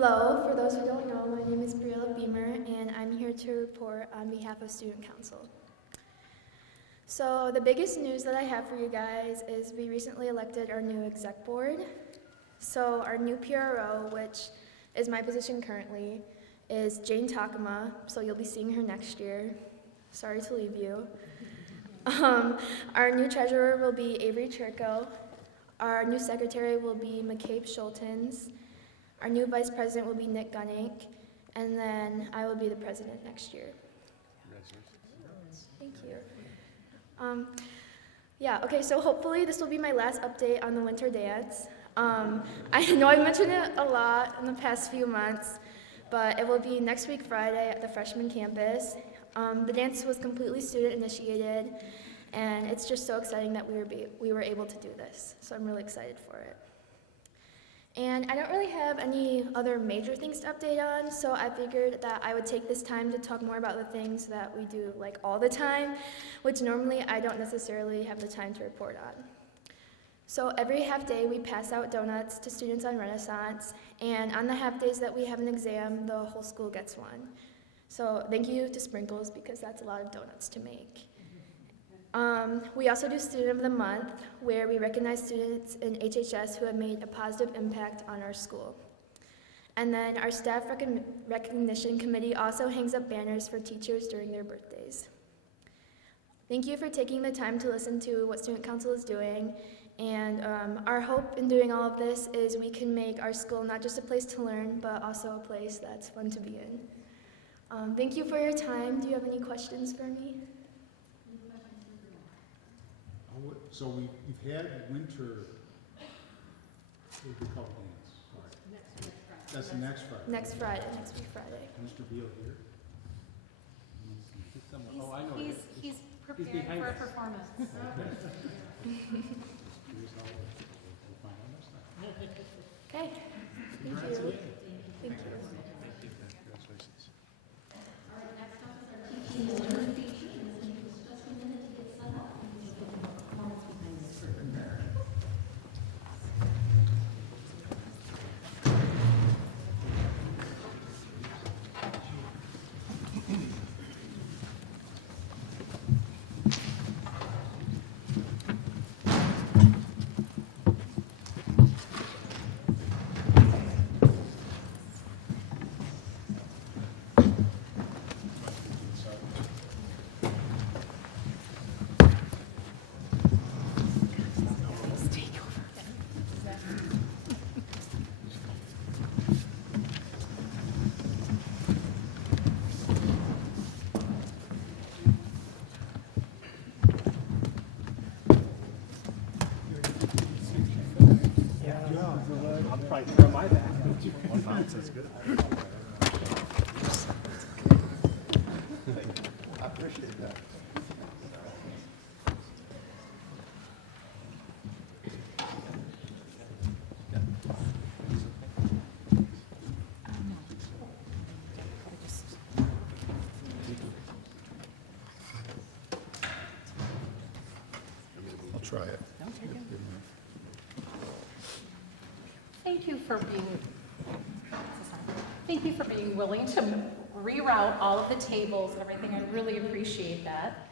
Hello, for those who don't know, my name is Briella Beamer, and I'm here to report on behalf of Student Council. So the biggest news that I have for you guys is we recently elected our new exec board. So our new PRO, which is my position currently, is Jane Takama, so you'll be seeing her next year. Sorry to leave you. Our new treasurer will be Avery Chirko. Our new secretary will be McCabe Schultens. Our new vice president will be Nick Gunnick, and then I will be the president next year. Thank you. Okay, so hopefully this will be my last update on the winter dance. I know I've mentioned it a lot in the past few months, but it will be next week Friday at the freshman campus. The dance was completely student initiated, and it's just so exciting that we were able to do this, so I'm really excited for it. And I don't really have any other major things to update on, so I figured that I would take this time to talk more about the things that we do like all the time, which normally I don't necessarily have the time to report on. So every half day we pass out donuts to students on Renaissance, and on the half days that we have an exam, the whole school gets one. So thank you to Sprinkles, because that's a lot of donuts to make. We also do Student of the Month, where we recognize students in HHS who have made a positive impact on our school. And then our staff recognition committee also hangs up banners for teachers during their birthdays. Thank you for taking the time to listen to what Student Council is doing. And our hope in doing all of this is we can make our school not just a place to learn, but also a place that's fun to be in. Thank you for your time. Do you have any questions for me? So we've had winter, what do we call dance? Next Friday. That's next Friday. Next Friday, next week Friday. Mr. Beal here? I know. He's preparing for a performance. Okay. Thank you. Congratulations. Thank you. Congratulations. All right, next up is our teaching presentation. Just a minute to get set up. I'm probably throw my back. One bounce, that's good. I appreciate that. I'll try it. Thank you for being willing to reroute all of the tables and everything. I really appreciate that.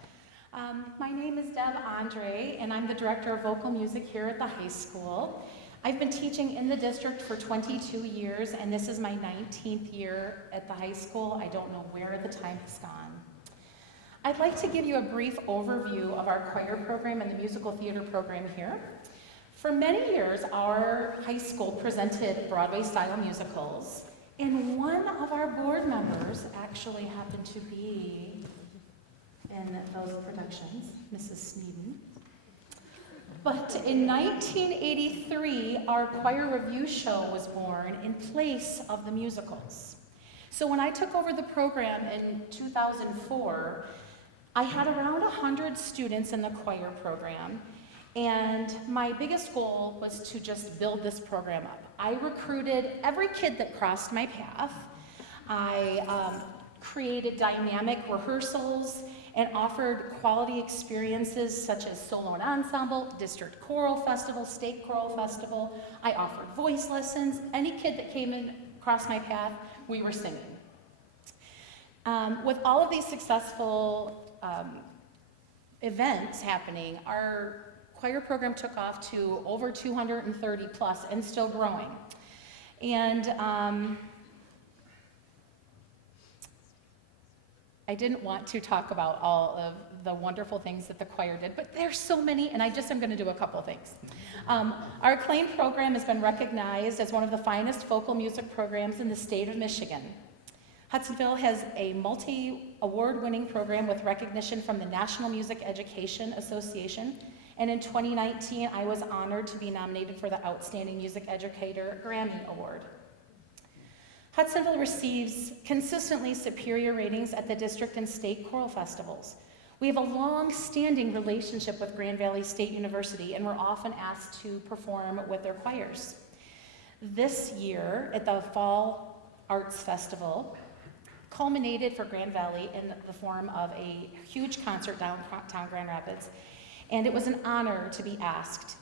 My name is Deb Andre, and I'm the director of vocal music here at the high school. I've been teaching in the district for 22 years, and this is my 19th year at the high school. I don't know where the time has gone. I'd like to give you a brief overview of our choir program and the musical theater program here. For many years, our high school presented Broadway-style musicals, and one of our board members actually happened to be in those productions, Mrs. Sneeden. But in 1983, our choir review show was born in place of the musicals. So when I took over the program in 2004, I had around 100 students in the choir program, and my biggest goal was to just build this program up. I recruited every kid that crossed my path. I created dynamic rehearsals and offered quality experiences such as solo and ensemble, district choral festival, state choral festival. I offered voice lessons. Any kid that came in crossed my path, we were singing. With all of these successful events happening, our choir program took off to over 230 plus and still growing. And I didn't want to talk about all of the wonderful things that the choir did, but there's so many, and I just am going to do a couple things. Our acclaimed program has been recognized as one of the finest vocal music programs in the state of Michigan. Hudsonville has a multi-award-winning program with recognition from the National Music Education Association, and in 2019, I was honored to be nominated for the Outstanding Music Educator Grammy Award. Hudsonville receives consistently superior ratings at the district and state choral festivals. We have a long-standing relationship with Grand Valley State University, and we're often asked to perform with their choirs. This year, at the Fall Arts Festival, culminated for Grand Valley in the form of a huge concert downtown Grand Rapids, and it was an honor to be asked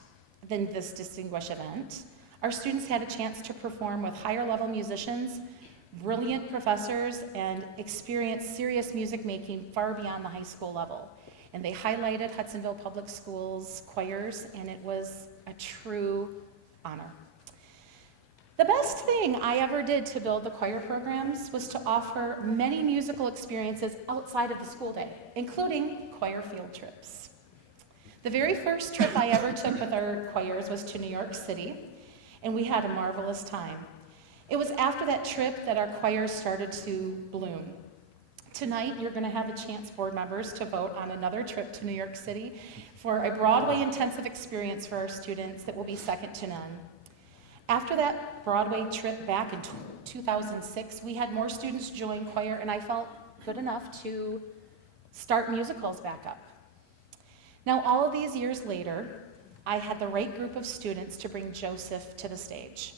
in this distinguished event. Our students had a chance to perform with higher-level musicians, brilliant professors, and experienced serious music making far beyond the high school level. And they highlighted Hudsonville Public Schools choirs, and it was a true honor. The best thing I ever did to build the choir programs was to offer many musical experiences outside of the school day, including choir field trips. The very first trip I ever took with our choirs was to New York City, and we had a marvelous time. It was after that trip that our choirs started to bloom. Tonight, you're going to have a chance, board members, to vote on another trip to New York City for a Broadway intensive experience for our students that will be second to none. After that Broadway trip back in 2006, we had more students join choir, and I felt good enough to start musicals back up. Now, all of these years later, I had the right group of students to bring Joseph to the stage.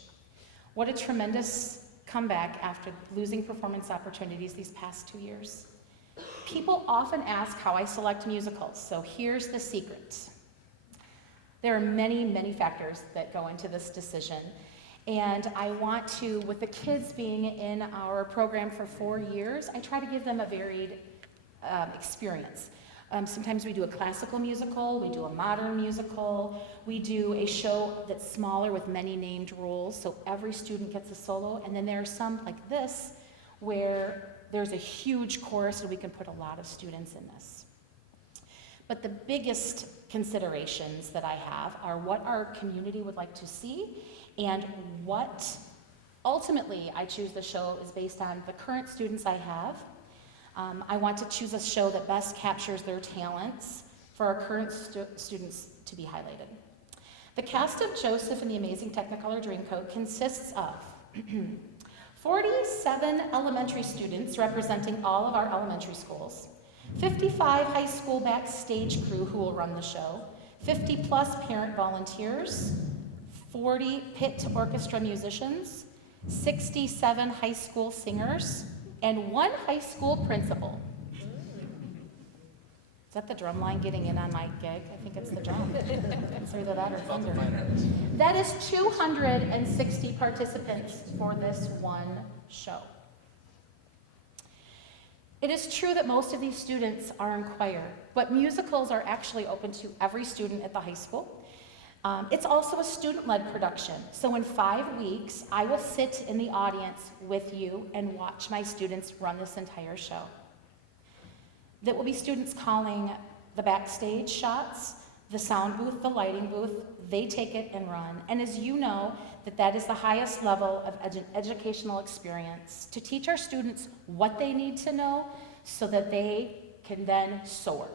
What a tremendous comeback after losing performance opportunities these past 2 years. People often ask how I select musicals, so here's the secret. There are many, many factors that go into this decision, and I want to, with the kids being in our program for 4 years, I try to give them a varied experience. Sometimes we do a classical musical, we do a modern musical, we do a show that's smaller with many named roles, so every student gets a solo, and then there are some like this where there's a huge chorus and we can put a lot of students in this. But the biggest considerations that I have are what our community would like to see, and what ultimately I choose the show is based on the current students I have. I want to choose a show that best captures their talents for our current students to be highlighted. The cast of Joseph and the Amazing Technicolor Dreamcoat consists of 47 elementary students representing all of our elementary schools, 55 high school backstage crew who will run the show, 50 plus parent volunteers, 40 pit orchestra musicians, 67 high school singers, and 1 high school principal. Is that the drum line getting in on my gig? I think it's the drum. It's either that or thunder. That is 260 participants for this one show. It is true that most of these students are in choir, but musicals are actually open to every student at the high school. It's also a student-led production, so in 5 weeks, I will sit in the audience with you and watch my students run this entire show. That will be students calling the backstage shots, the sound booth, the lighting booth. They take it and run. And as you know, that is the highest level of educational experience to teach our students what they need to know so that they can then soar.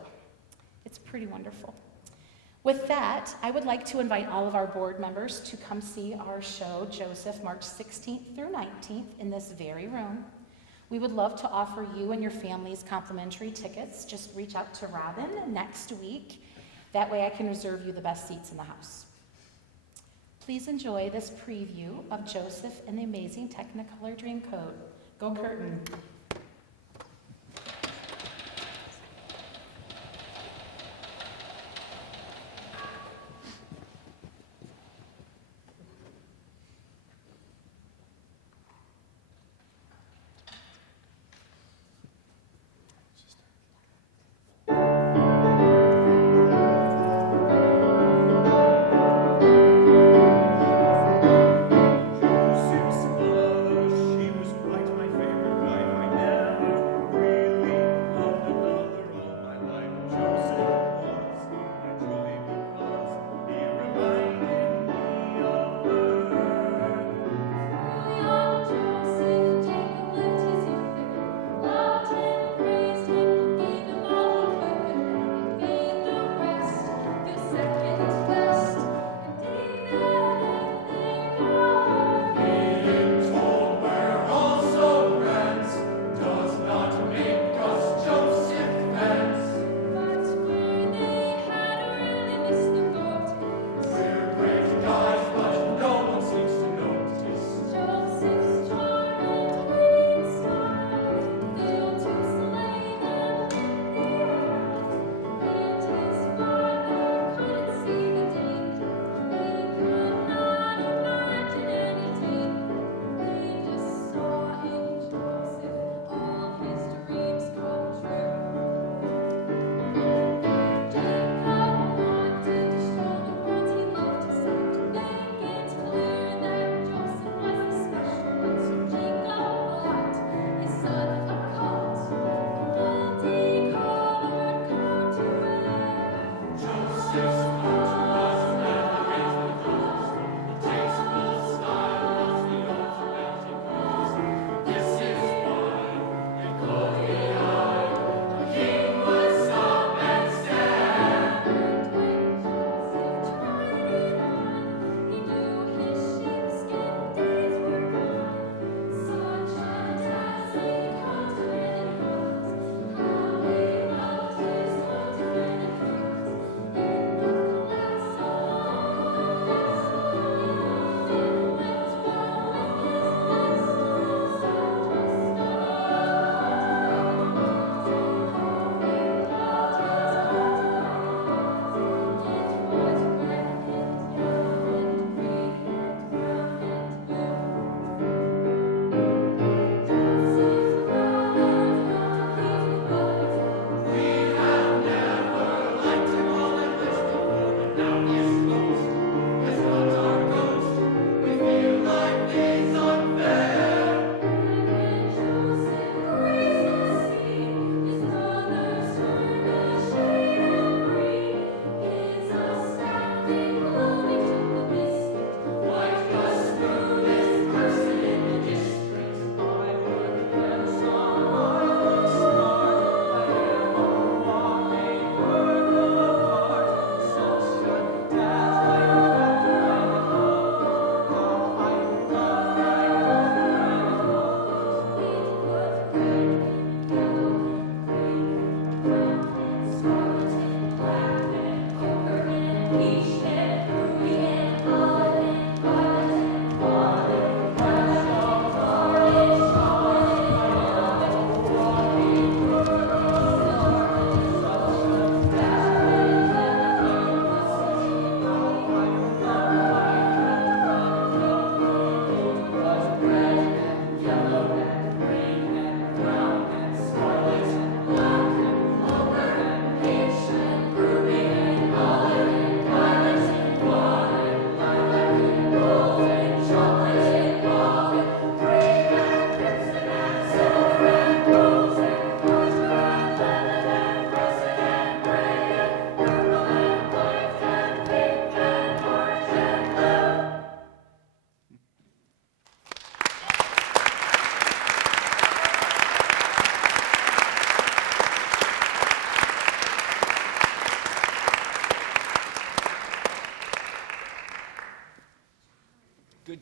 It's pretty wonderful. With that, I would like to invite all of our board members to come see our show, Joseph, March 16th through 19th in this very room. We would love to offer you and your families complimentary tickets. Just reach out to Robin next week. That way I can reserve you the best seats in the house. Please enjoy this preview of Joseph and the Amazing Technicolor Dreamcoat. Go curtain.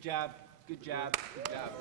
Good job, good job, good job.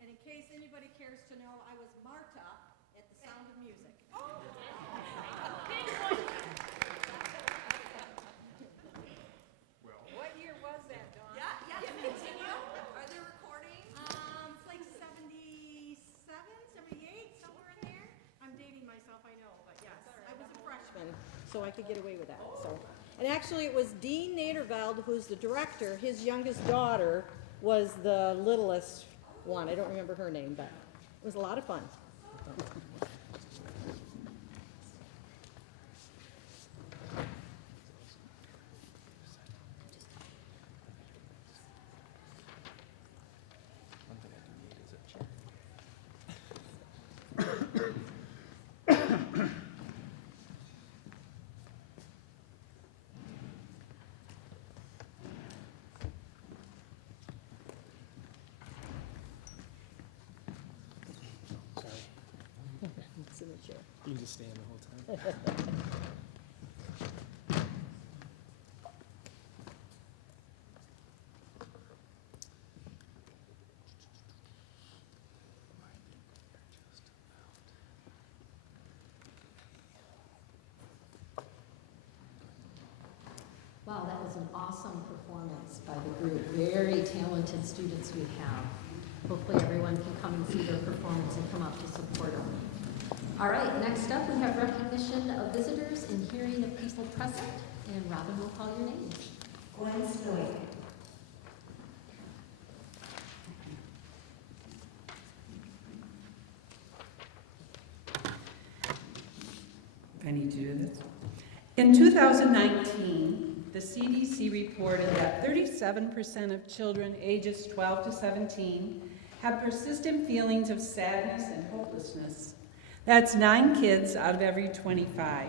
And in case anybody cares to know, I was Marta at the Sound of Music. What year was that, Dawn? Yeah, continue. Are there recordings? It's like 77, 78, somewhere in there. I'm dating myself, I know, but yes, I was a freshman, so I could get away with that, so. And actually, it was Dean Naderveld, who's the director, his youngest daughter was the littlest one. I don't remember her name, but it was a lot of fun. Sit in the chair. You can just stand the whole time. Wow, that was an awesome performance by the group. Very talented students we have. Hopefully everyone can come and see their performance and come out to support them. All right, next up we have recognition of visitors and hearing of people present. And Robin will call your names. Gwen Snoy. I need to do this. In 2019, the CDC reported that 37% of children ages 12 to 17 have persistent feelings of sadness and hopelessness. That's 9 kids out of every 25.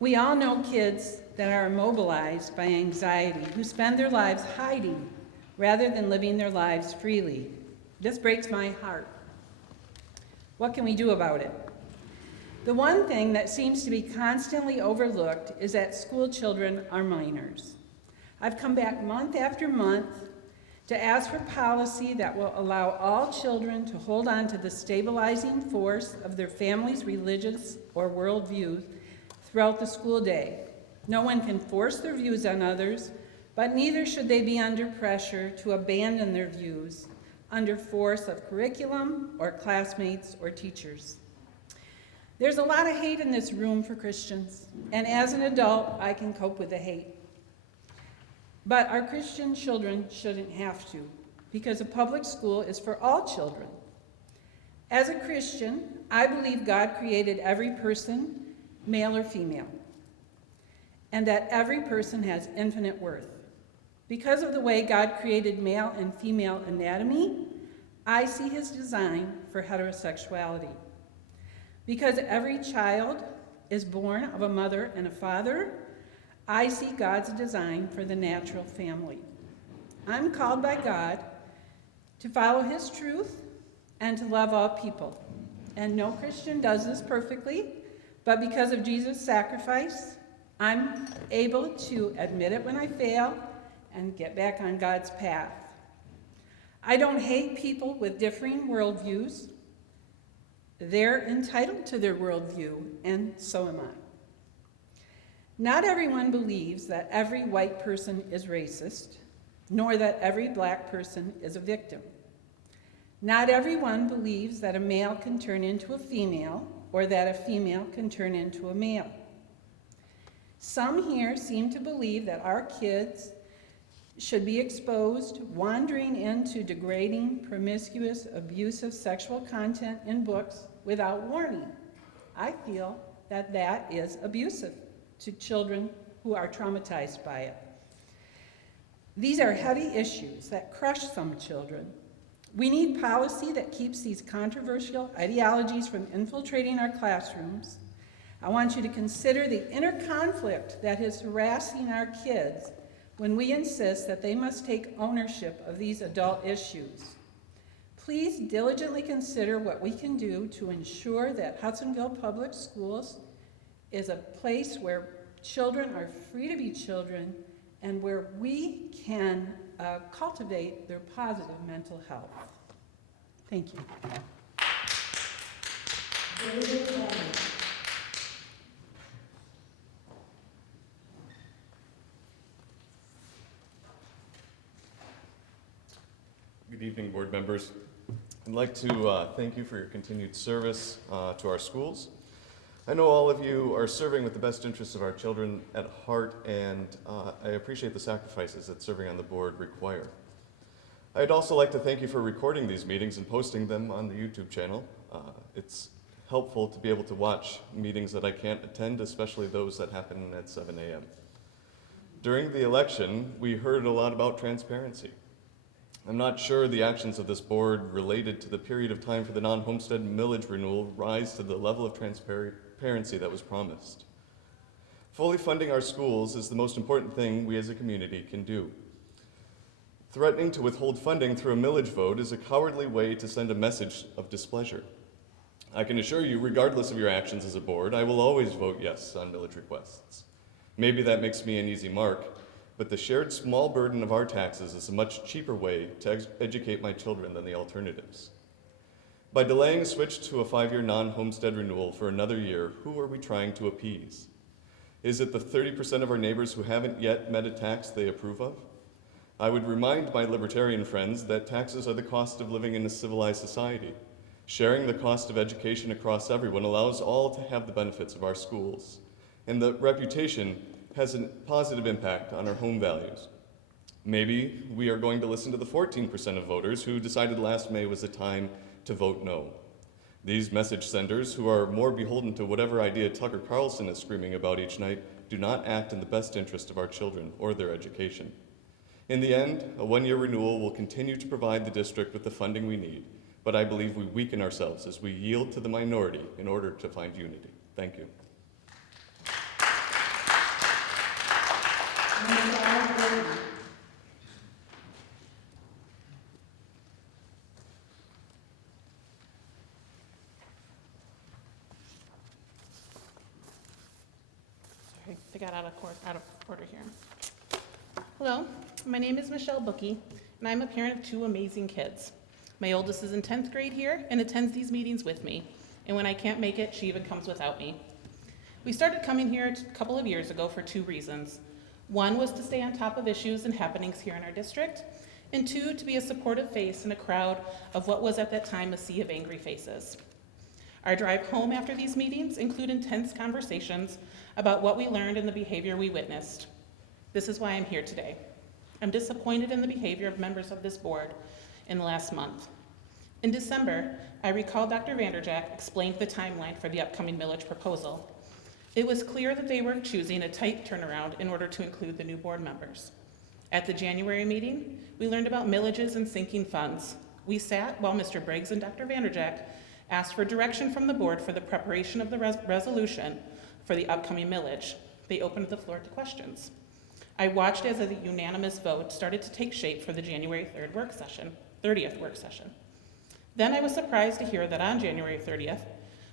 We all know kids that are immobilized by anxiety, who spend their lives hiding rather than living their lives freely. This breaks my heart. What can we do about it? The one thing that seems to be constantly overlooked is that school children are minors. I've come back month after month to ask for policy that will allow all children to hold on to the stabilizing force of their family's religious or worldview throughout the school day. No one can force their views on others, but neither should they be under pressure to abandon their views under force of curriculum or classmates or teachers. There's a lot of hate in this room for Christians, and as an adult, I can cope with the hate. But our Christian children shouldn't have to, because a public school is for all children. As a Christian, I believe God created every person, male or female, and that every person has infinite worth. Because of the way God created male and female anatomy, I see his design for heterosexuality. Because every child is born of a mother and a father, I see God's design for the natural family. I'm called by God to follow his truth and to love all people. And no Christian does this perfectly, but because of Jesus' sacrifice, I'm able to admit it when I fail and get back on God's path. I don't hate people with differing worldviews. They're entitled to their worldview, and so am I. Not everyone believes that every white person is racist, nor that every black person is a victim. Not everyone believes that a male can turn into a female, or that a female can turn into a male. Some here seem to believe that our kids should be exposed, wandering into degrading, promiscuous, abusive sexual content in books without warning. I feel that that is abusive to children who are traumatized by it. These are heavy issues that crush some children. We need policy that keeps these controversial ideologies from infiltrating our classrooms. I want you to consider the inner conflict that is harassing our kids when we insist that they must take ownership of these adult issues. Please diligently consider what we can do to ensure that Hudsonville Public Schools is a place where children are free to be children and where we can cultivate their positive mental health. Thank you. Good evening, board members. I'd like to thank you for your continued service to our schools. I know all of you are serving with the best interests of our children at heart, and I appreciate the sacrifices that serving on the board require. I'd also like to thank you for recording these meetings and posting them on the YouTube channel. It's helpful to be able to watch meetings that I can't attend, especially those that happen at 7 a.m. During the election, we heard a lot about transparency. I'm not sure the actions of this board related to the period of time for the non-homestead millage renewal rise to the level of transparency that was promised. Fully funding our schools is the most important thing we as a community can do. Threatening to withhold funding through a millage vote is a cowardly way to send a message of displeasure. I can assure you, regardless of your actions as a board, I will always vote yes on millage requests. Maybe that makes me an easy mark, but the shared small burden of our taxes is a much cheaper way to educate my children than the alternatives. By delaying a switch to a 5-year non-homestead renewal for another year, who are we trying to appease? Is it the 30% of our neighbors who haven't yet met a tax they approve of? I would remind my libertarian friends that taxes are the cost of living in a civilized society. Sharing the cost of education across everyone allows all to have the benefits of our schools, and the reputation has a positive impact on our home values. Maybe we are going to listen to the 14% of voters who decided last May was the time to vote no. These message senders, who are more beholden to whatever idea Tucker Carlson is screaming about each night, do not act in the best interest of our children or their education. In the end, a 1-year renewal will continue to provide the district with the funding we need, but I believe we weaken ourselves as we yield to the minority in order to find unity. Thank you. Sorry, I got out of order here. Hello, my name is Michelle Bookie, and I'm a parent of 2 amazing kids. My oldest is in 10th grade here and attends these meetings with me, and when I can't make it, she even comes without me. We started coming here a couple of years ago for 2 reasons. 1 was to stay on top of issues and happenings here in our district, and 2, to be a supportive face in a crowd of what was at that time a sea of angry faces. Our drive home after these meetings include intense conversations about what we learned and the behavior we witnessed. This is why I'm here today. I'm disappointed in the behavior of members of this board in the last month. In December, I recall Dr. Vanderjack explained the timeline for the upcoming millage proposal. It was clear that they were choosing a tight turnaround in order to include the new board members. At the January meeting, we learned about millages and sinking funds. We sat while Mr. Briggs and Dr. Vanderjack asked for direction from the board for the preparation of the resolution for the upcoming millage. They opened the floor to questions. I watched as a unanimous vote started to take shape for the January 30th work session. Then I was surprised to hear that on January 30th,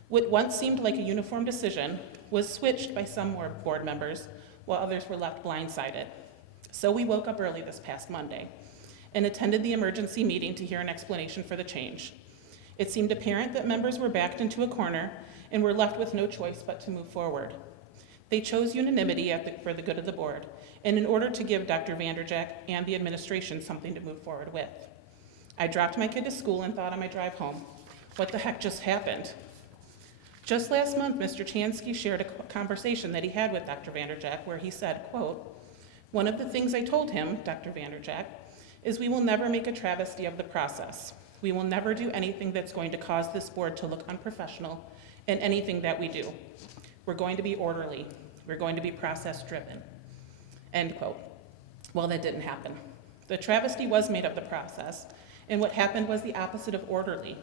what once seemed like a uniform decision was switched by some more board members while others were left blindsided. So we woke up early this past Monday and attended the emergency meeting to hear an explanation for the change. It seemed apparent that members were backed into a corner and were left with no choice but to move forward. They chose unanimity for the good of the board, and in order to give Dr. Vanderjack and the administration something to move forward with. I dropped my kid to school and thought on my drive home, what the heck just happened? Just last month, Mr. Chansky shared a conversation that he had with Dr. Vanderjack where he said, quote, "One of the things I told him, Dr. Vanderjack, is we will never make a travesty of the process. We will never do anything that's going to cause this board to look unprofessional in anything that we do. We're going to be orderly. We're going to be process-driven." End quote. Well, that didn't happen. The travesty was made of the process, and what happened was the opposite of orderly.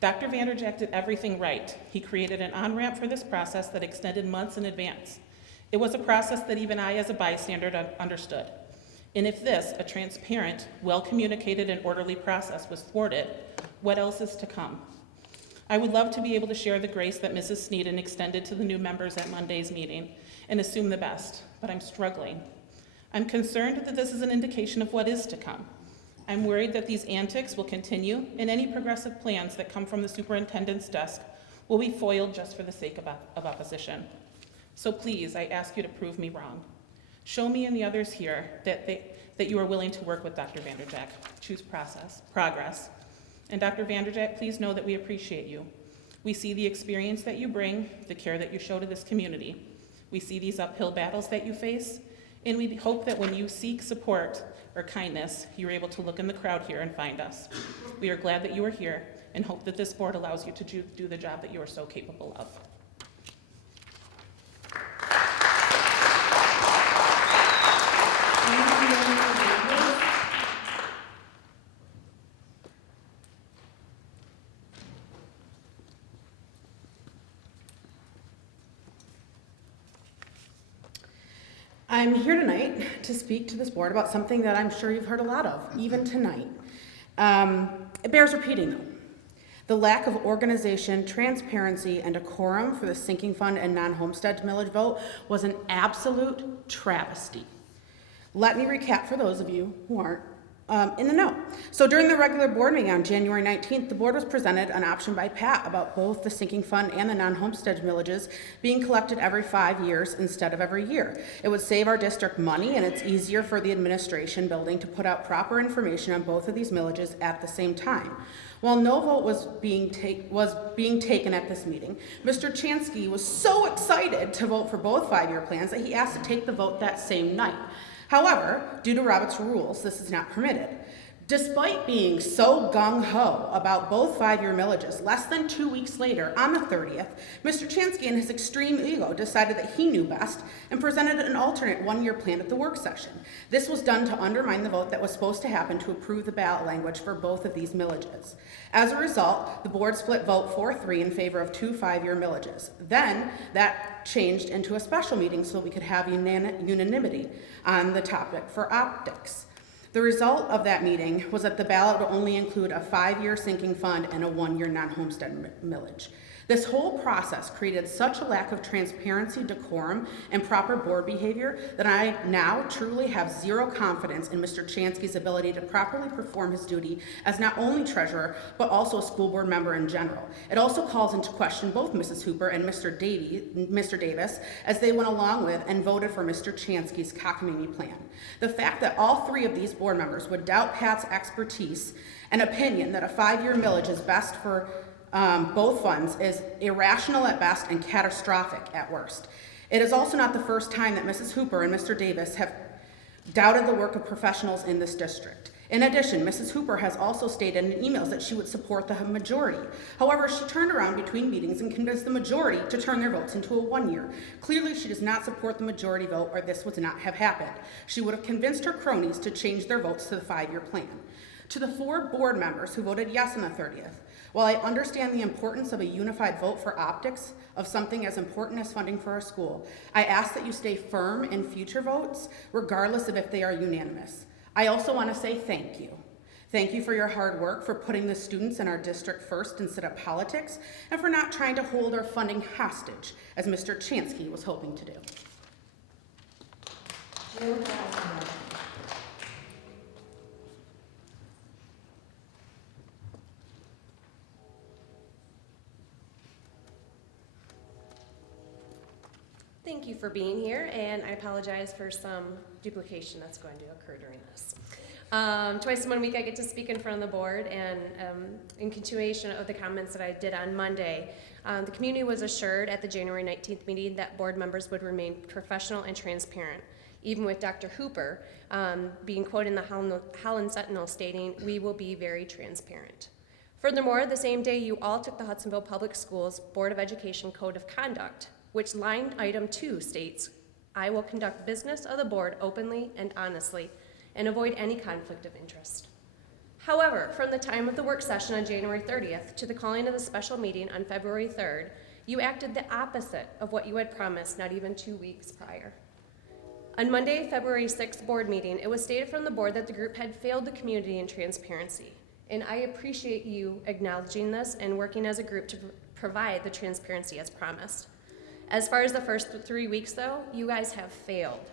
Dr. Vanderjack did everything right. He created an on-ramp for this process that extended months in advance. It was a process that even I, as a bystander, understood. And if this, a transparent, well-communicated, and orderly process was thwarted, what else is to come? I would love to be able to share the grace that Mrs. Sneeden extended to the new members at Monday's meeting and assume the best, but I'm struggling. I'm concerned that this is an indication of what is to come. I'm worried that these antics will continue and any progressive plans that come from the superintendent's desk will be foiled just for the sake of opposition. So please, I ask you to prove me wrong. Show me and the others here that you are willing to work with Dr. Vanderjack. Choose progress. And Dr. Vanderjack, please know that we appreciate you. We see the experience that you bring, the care that you show to this community. We see these uphill battles that you face, and we hope that when you seek support or kindness, you're able to look in the crowd here and find us. We are glad that you are here and hope that this board allows you to do the job that you are so capable of. I'm here tonight to speak to this board about something that I'm sure you've heard a lot of, even tonight. It bears repeating, though. The lack of organization, transparency, and decorum for the sinking fund and non-homestead millage vote was an absolute travesty. Let me recap for those of you who aren't in the know. So during the regular board meeting on January 19th, the board was presented an option by Pat about both the sinking fund and the non-homestead millages being collected every 5 years instead of every year. It would save our district money, and it's easier for the administration building to put out proper information on both of these millages at the same time. While no vote was being taken at this meeting, Mr. Chansky was so excited to vote for both 5-year plans that he asked to take the vote that same night. However, due to Robert's rules, this is not permitted. Despite being so gung-ho about both 5-year millages, less than 2 weeks later, on the 30th, Mr. Chansky in his extreme ego decided that he knew best and presented an alternate 1-year plan at the work session. This was done to undermine the vote that was supposed to happen to approve the ballot language for both of these millages. As a result, the board split vote 4-3 in favor of 2 5-year millages. Then, that changed into a special meeting so we could have unanimity on the topic for optics. The result of that meeting was that the ballot would only include a 5-year sinking fund and a 1-year non-homestead millage. This whole process created such a lack of transparency, decorum, and proper board behavior that I now truly have zero confidence in Mr. Chansky's ability to properly perform his duty as not only treasurer, but also a school board member in general. It also calls into question both Mrs. Hooper and Mr. Davis as they went along with and voted for Mr. Chansky's cockamamie plan. The fact that all 3 of these board members would doubt Pat's expertise and opinion that a 5-year millage is best for both funds is irrational at best and catastrophic at worst. It is also not the first time that Mrs. Hooper and Mr. Davis have doubted the work of professionals in this district. In addition, Mrs. Hooper has also stated in emails that she would support the majority. However, she turned around between meetings and convinced the majority to turn their votes into a 1-year. Clearly, she does not support the majority vote, or this would not have happened. She would have convinced her cronies to change their votes to the 5-year plan. To the 4 board members who voted yes on the 30th, while I understand the importance of a unified vote for optics of something as important as funding for our school, I ask that you stay firm in future votes, regardless of if they are unanimous. I also want to say thank you. Thank you for your hard work, for putting the students in our district first instead of politics, and for not trying to hold our funding hostage, as Mr. Chansky was hoping to do. Thank you for being here, and I apologize for some duplication that's going to occur during this. Twice in 1 week I get to speak in front of the board, and in continuation of the comments that I did on Monday, the community was assured at the January 19th meeting that board members would remain professional and transparent, even with Dr. Hooper being quoted in the Holland Sentinel stating, "We will be very transparent." Furthermore, the same day you all took the Hudsonville Public Schools Board of Education Code of Conduct, which line item 2 states, "I will conduct business of the board openly and honestly and avoid any conflict of interest." However, from the time of the work session on January 30th to the calling of the special meeting on February 3rd, you acted the opposite of what you had promised not even 2 weeks prior. On Monday, February 6th board meeting, it was stated from the board that the group had failed the community in transparency, and I appreciate you acknowledging this and working as a group to provide the transparency as promised. As far as the first 3 weeks, though, you guys have failed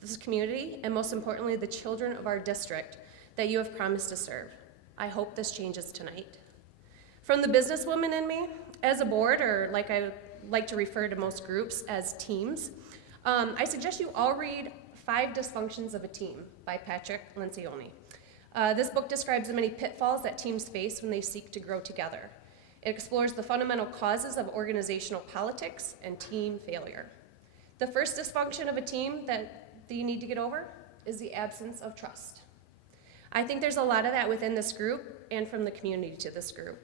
this community, and most importantly, the children of our district that you have promised to serve. I hope this changes tonight. From the businesswoman in me, as a board, or like I like to refer to most groups as teams, I suggest you all read 5 Dysfunctions of a Team by Patrick Lencioni. This book describes the many pitfalls that teams face when they seek to grow together. It explores the fundamental causes of organizational politics and team failure. The first dysfunction of a team that you need to get over is the absence of trust. I think there's a lot of that within this group and from the community to this group.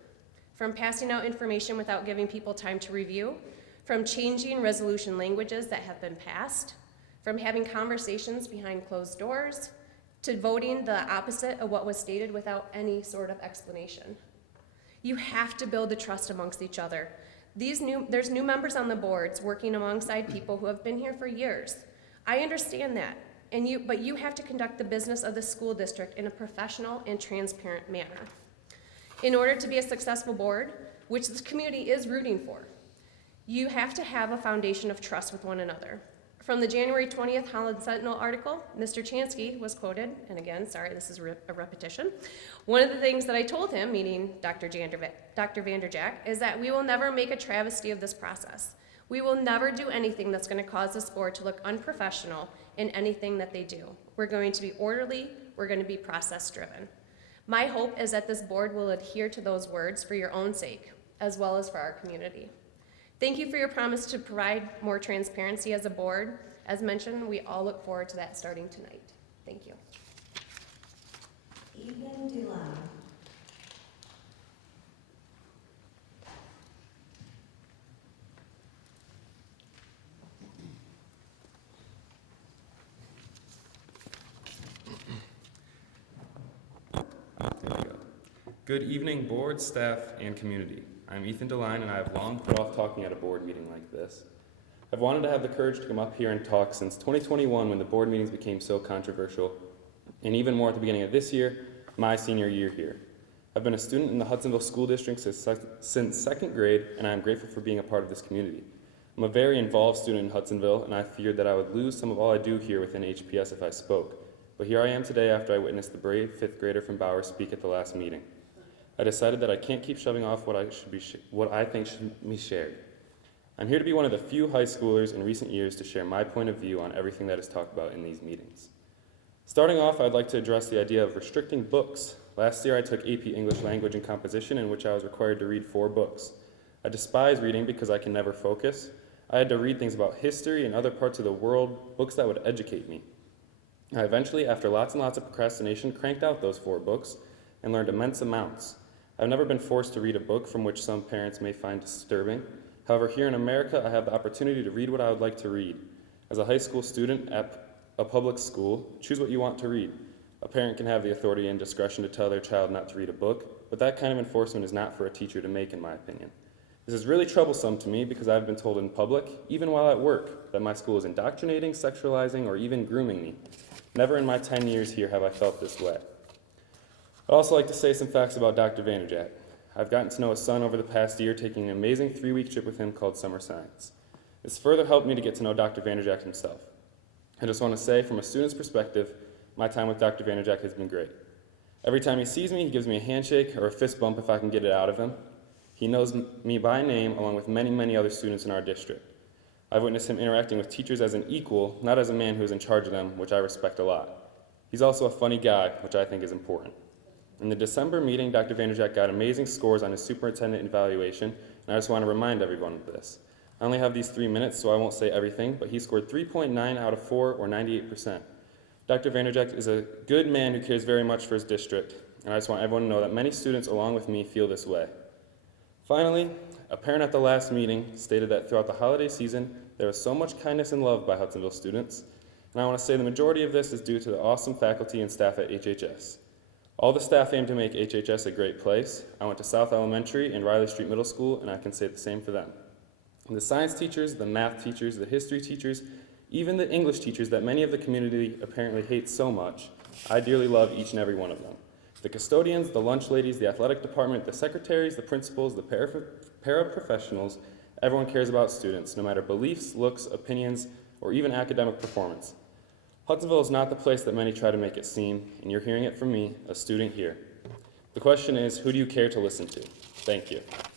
From passing out information without giving people time to review, from changing resolution languages that have been passed, from having conversations behind closed doors, to voting the opposite of what was stated without any sort of explanation. You have to build the trust amongst each other. There's new members on the boards working alongside people who have been here for years. I understand that, but you have to conduct the business of the school district in a professional and transparent manner. In order to be a successful board, which this community is rooting for, you have to have a foundation of trust with one another. From the January 20th Holland Sentinel article, Mr. Chansky was quoted, and again, sorry, this is a repetition. One of the things that I told him, meaning Dr. Vanderjack, is that we will never make a travesty of this process. We will never do anything that's going to cause this board to look unprofessional in anything that they do. We're going to be orderly, we're going to be process-driven. My hope is that this board will adhere to those words for your own sake, as well as for our community. Thank you for your promise to provide more transparency as a board. As mentioned, we all look forward to that starting tonight. Thank you. Ethan Dulon. There we go. Good evening, board, staff, and community. I'm Ethan DeLine, and I have long put off talking at a board meeting like this. I've wanted to have the courage to come up here and talk since 2021 when the board meetings became so controversial, and even more at the beginning of this year, my senior year here. I've been a student in the Hudsonville School District since second grade, and I am grateful for being a part of this community. I'm a very involved student in Hudsonville, and I feared that I would lose some of all I do here within HPS if I spoke. But here I am today after I witnessed the brave 5th grader from Bowers speak at the last meeting. I decided that I can't keep shoving off what I think should be shared. I'm here to be one of the few high schoolers in recent years to share my point of view on everything that is talked about in these meetings. Starting off, I'd like to address the idea of restricting books. Last year I took AP English Language and Composition, in which I was required to read 4 books. I despise reading because I can never focus. I had to read things about history and other parts of the world, books that would educate me. I eventually, after lots and lots of procrastination, cranked out those 4 books and learned immense amounts. I've never been forced to read a book from which some parents may find disturbing. However, here in America, I have the opportunity to read what I would like to read. As a high school student at a public school, choose what you want to read. A parent can have the authority and discretion to tell their child not to read a book, but that kind of enforcement is not for a teacher to make, in my opinion. This is really troublesome to me because I've been told in public, even while at work, that my school is indoctrinating, sexualizing, or even grooming me. Never in my 10 years here have I felt this way. I'd also like to say some facts about Dr. Vanderjagt. I've gotten to know his son over the past year, taking an amazing 3-week trip with him called Summer Science. This further helped me to get to know Dr. Vanderjagt himself. I just want to say, from a student's perspective, my time with Dr. Vanderjagt has been great. Every time he sees me, he gives me a handshake or a fist bump if I can get it out of him. He knows me by name, along with many, many other students in our district. I've witnessed him interacting with teachers as an equal, not as a man who is in charge of them, which I respect a lot. He's also a funny guy, which I think is important. In the December meeting, Dr. Vanderjagt got amazing scores on his superintendent evaluation, and I just want to remind everyone of this. I only have these 3 minutes, so I won't say everything, but he scored 3.9 out of 4, or 98%. Dr. Vanderjagt is a good man who cares very much for his district, and I just want everyone to know that many students, along with me, feel this way. Finally, a parent at the last meeting stated that throughout the holiday season, there was so much kindness and love by Hudsonville students, and I want to say the majority of this is due to the awesome faculty and staff at HHS. All the staff aim to make HHS a great place. I went to South Elementary and Riley Street Middle School, and I can say the same for them. The science teachers, the math teachers, the history teachers, even the English teachers that many of the community apparently hate so much, I dearly love each and every one of them. The custodians, the lunch ladies, the athletic department, the secretaries, the principals, the paraprofessionals, everyone cares about students, no matter beliefs, looks, opinions, or even academic performance. Hudsonville is not the place that many try to make it seem, and you're hearing it from me, a student here. The question is, who do you care to listen to? Thank you. Thank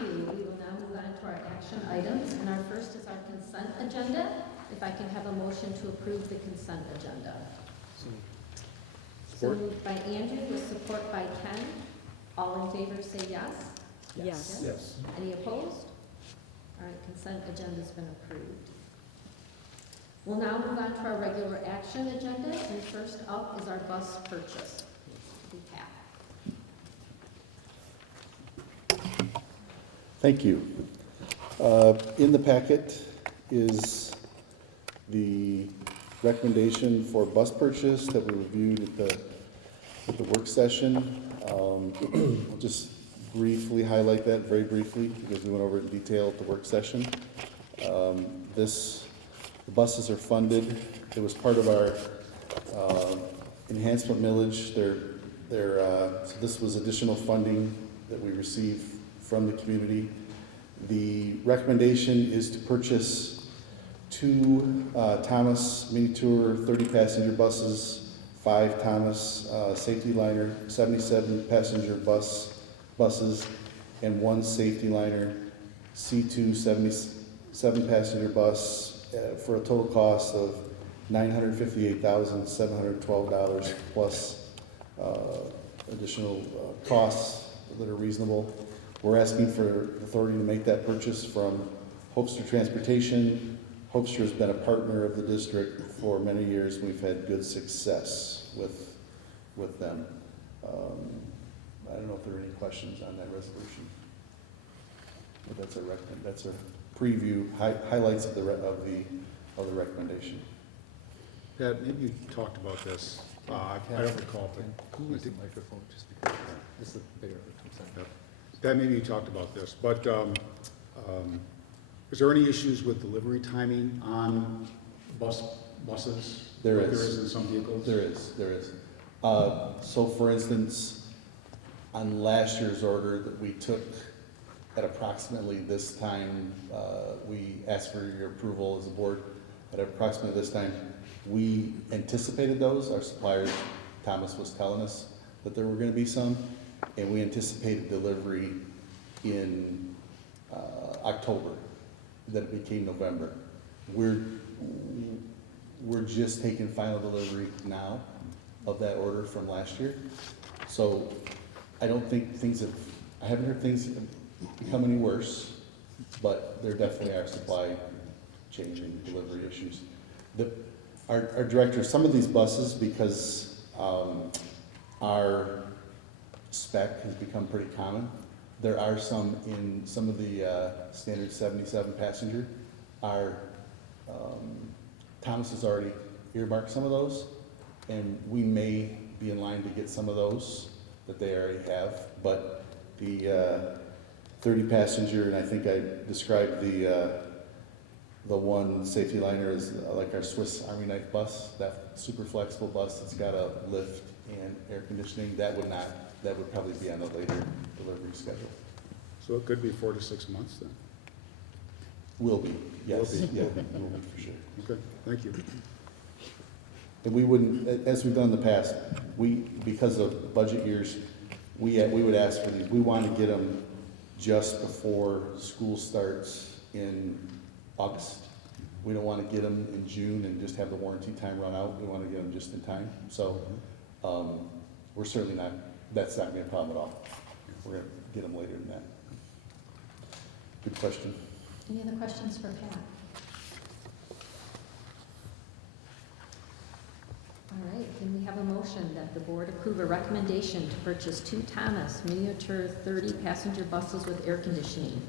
you. We will now move on to our action items, and our first is our consent agenda. If I can have a motion to approve the consent agenda. So moved by Andrew with support by Ken. All in favor say yes. Yes. Yes. Any opposed? All right, consent agenda's been approved. We'll now move on to our regular action agenda, and first up is our bus purchase. Pat. Thank you. In the packet is the recommendation for bus purchase that we reviewed at the work session. I'll just briefly highlight that, very briefly, because we went over it in detail at the work session. The buses are funded. It was part of our enhancement millage. So this was additional funding that we received from the community. The recommendation is to purchase 2 Thomas Mini Tour 30-passenger buses, 5 Thomas Safety Liner 77-passenger buses, and 1 Safety Liner C2 77-passenger bus for a total cost of $958,712 plus additional costs that are reasonable. We're asking for authority to make that purchase from Hopester Transportation. Hopester has been a partner of the district for many years. We've had good success with them. I don't know if there are any questions on that resolution, but that's a preview, highlights of the recommendation. Pat, maybe you talked about this. I don't recall, but Who is the microphone, just because this is bigger consent. Yep. Pat, maybe you talked about this, but is there any issues with delivery timing on buses? There like is. There is in some vehicles? There is. So for instance, on last year's order that we took at approximately this time, we asked for your approval as a board. At approximately this time, we anticipated those. Our suppliers, Thomas was telling us that there were going to be some, and we anticipated delivery in October. Then it became November. We're just taking final delivery now of that order from last year. So I don't think I haven't heard things become any worse, but there definitely are supply chain and delivery issues. Our director, some of these buses, because our spec has become pretty common, there are some in some of the standard 77 passenger. Our Thomas has already earmarked some of those, and we may be in line to get some of those that they already have, but the 30 passenger, and I think I described the one safety liner is like our Swiss Army knife bus, that super flexible bus that's got a lift and air conditioning. That would probably be on a later delivery schedule. So it could be 4 to 6 months then? Will be, yes, Will be. yeah, will be for sure. Okay, thank you. And we wouldn't, as we've done in the past, because of budget years, we would ask for these. We want to get them just before school starts in August. We don't want to get them in June and just have the warranty time run out. We want to get them just in time. So we're certainly not, that's not going to be a problem at all. We're going to get them later than that. Good question. Any other questions for Pat? All right, can we have a motion that the board approve a recommendation to purchase 2 Thomas miniature 30-passenger buses with air conditioning,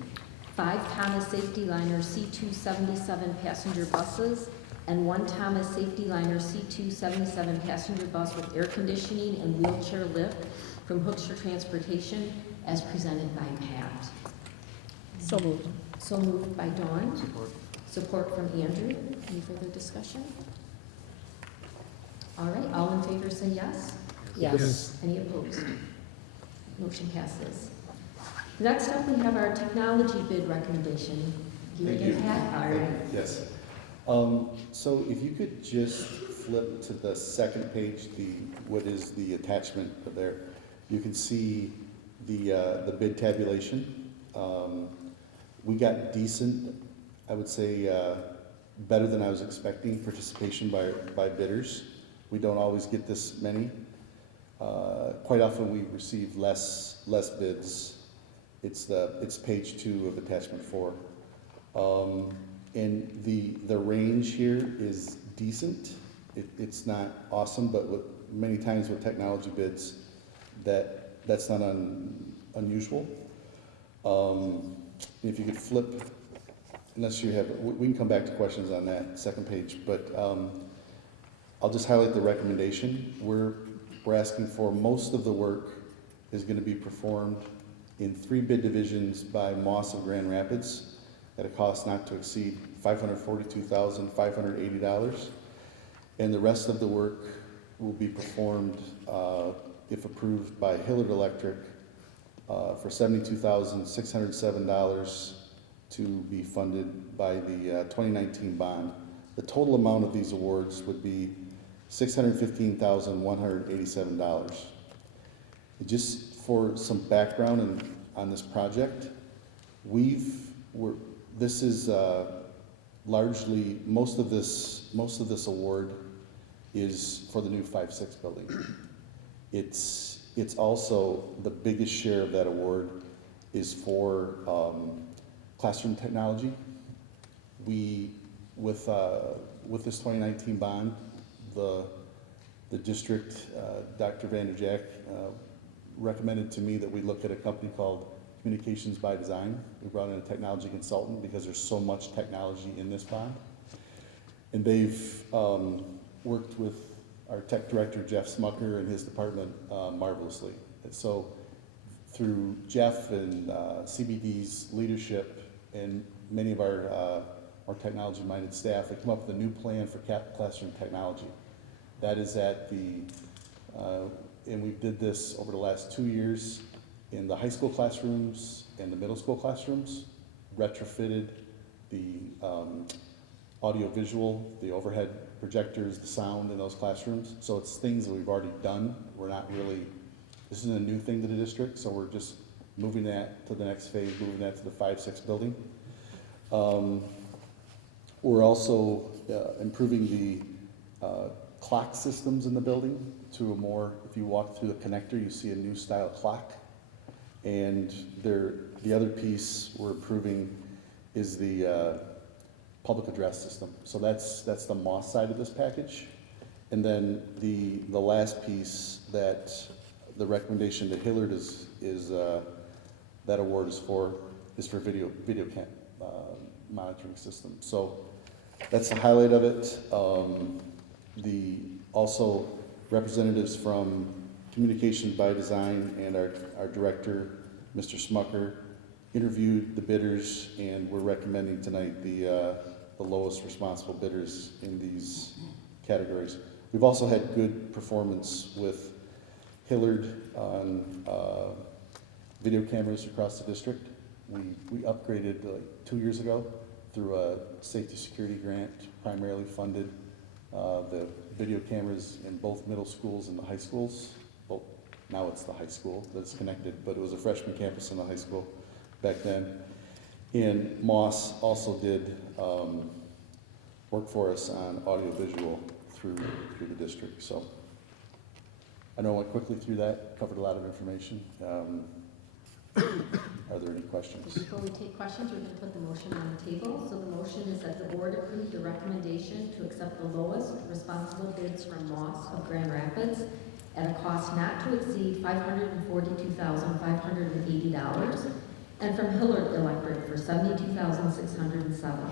5 Thomas Safety Liner C277 passenger buses, and 1 Thomas Safety Liner C277 passenger bus with air conditioning and wheelchair lift from Hookster Transportation as presented by Pat? So moved. So moved by Dawn. Support from Andrew. Any further discussion? All right, all in favor say yes? Yes. Any opposed? Motion passes. Next up, we have our technology bid recommendation. You Thank get you. that? All right. Yes. So if you could just flip to the second page, what is the attachment there? You can see the bid tabulation. We got decent, I would say, better than I was expecting participation by bidders. We don't always get this many. Quite often we receive less bids. It's page 2 of attachment 4. And the range here is decent. It's not awesome, but many times with technology bids, that's not unusual. If you could flip, unless you have, we can come back to questions on that second page, but I'll just highlight the recommendation. We're asking for most of the work is going to be performed in 3 bid divisions by Moss of Grand Rapids at a cost not to exceed $542,580. And the rest of the work will be performed, if approved, by Hillard Electric for $72,607 to be funded by the 2019 bond. The total amount of these awards would be $615,187. Just for some background on this project, this is largely, most of this award is for the new 5-6 building. It's also, the biggest share of that award is for classroom technology. With this 2019 bond, the district, Dr. Vanderjack, recommended to me that we look at a company called Communications by Design. We brought in a technology consultant because there's so much technology in this bond. And they've worked with our tech director, Jeff Smucker, and his department marvelously. And so through Jeff and CBD's leadership and many of our technology-minded staff, they come up with a new plan for classroom technology. That is at and we did this over the last 2 years in the high school classrooms and the middle school classrooms, retrofitted the audio-visual, the overhead projectors, the sound in those classrooms. So it's things that we've already done. We're not really, this isn't a new thing to the district, so we're just moving that to the next phase, moving that to the 5-6 building. We're also improving the clock systems in the building to a more, if you walk through the connector, you see a new style clock. And the other piece we're approving is the public address system. So that's the Moss side of this package. And then the last piece that the recommendation that Hillard is that award is for video cam monitoring system. So that's the highlight of it. Also representatives from Communication by Design and our director, Mr. Smucker, interviewed the bidders, and we're recommending tonight the lowest responsible bidders in these categories. We've also had good performance with Hillard on video cameras across the district. We upgraded like 2 years ago through a safety security grant, primarily funded the video cameras in both middle schools and the high schools. Well, now it's the high school that's connected, but it was a freshman campus in the high school back then. And Moss also did work for us on audiovisual through the district. So I know I went quickly through that, covered a lot of information. Are there any questions? Before we take questions, we're going to put the motion on the table. So the motion is that the board approve the recommendation to accept the lowest responsible bids from Moss of Grand Rapids at a cost not to exceed $542,580, and from Hillard Electric for $72,607.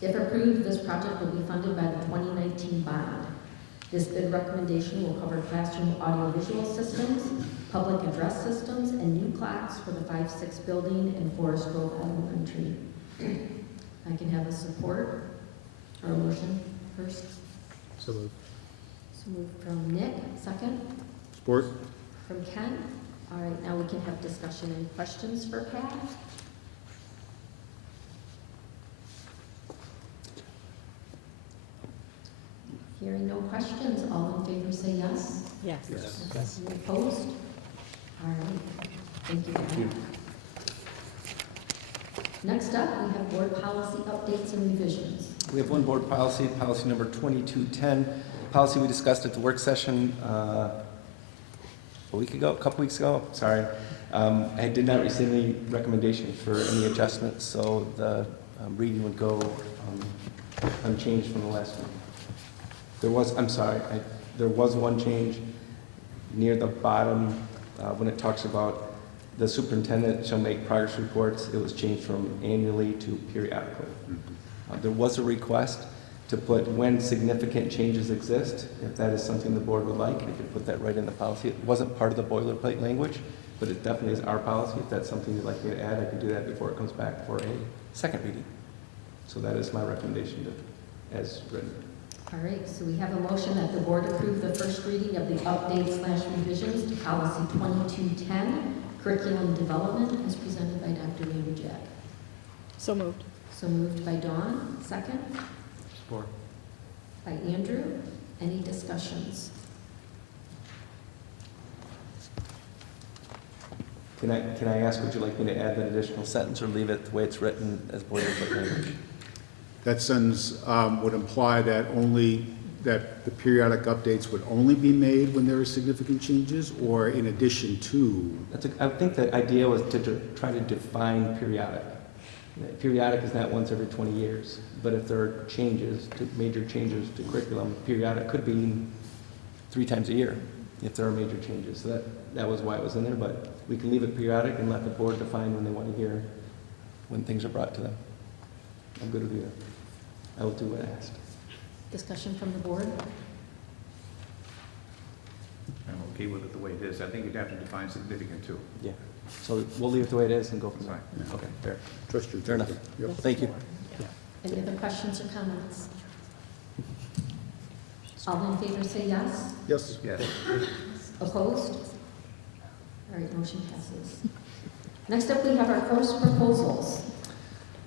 If approved, this project will be funded by the 2019 bond. This bid recommendation will cover classroom audiovisual systems, public address systems, and new clocks for the 5-6 building in Forest Grove Elementary. I can have a support or a motion first. So moved. So moved from Nick, second. Support? From Ken. All right, now we can have discussion and questions for Pat. Hearing no questions, all in favor say yes. Yes. Yes. Any opposed? All right, thank you. Thank you. Next up, we have board policy updates and revisions. We have one board policy, policy number 2210, policy we discussed at the work session a couple weeks ago, sorry. I did not receive any recommendation for any adjustments, so the reading would go unchanged from the last one. There was one change near the bottom when it talks about the superintendent shall make progress reports. It was changed from annually to periodically. There was a request to put when significant changes exist. If that is something the board would like, you could put that right in the policy. It wasn't part of the boilerplate language, but it definitely is our policy. If that's something you'd like me to add, I can do that before it comes back for a second reading. So that is my recommendation as written. All right, so we have a motion that the board approve the first reading of the updates/revisions to policy 2210, curriculum development, as presented by Dr. Andrew Jack. So moved. So moved by Dawn, second. Support. By Andrew. Any discussions? Can I ask, would you like me to add that additional sentence or leave it the way it's written as boilerplate language? That sentence would imply that the periodic updates would only be made when there are significant changes, or in addition to? I think the idea was to try to define periodic. Periodic is not once every 20 years, but if there are major changes to curriculum, periodic could be 3 times a year if there are major changes. So that was why it was in there, but we can leave it periodic and let the board define when they want to hear when things are brought to them. I'm good with either. I will do what I asked. Discussion from the board? I'm okay with it the way it is. I think you'd have to define significant too. Yeah. So we'll leave it the way it is and go from there. Fine. Okay, fair. Trust you. Fair enough. Yep. Thank you. Any other questions or comments? All in favor say yes. Yes. Yes. Opposed? All right, motion passes. Next up, we have our course proposals.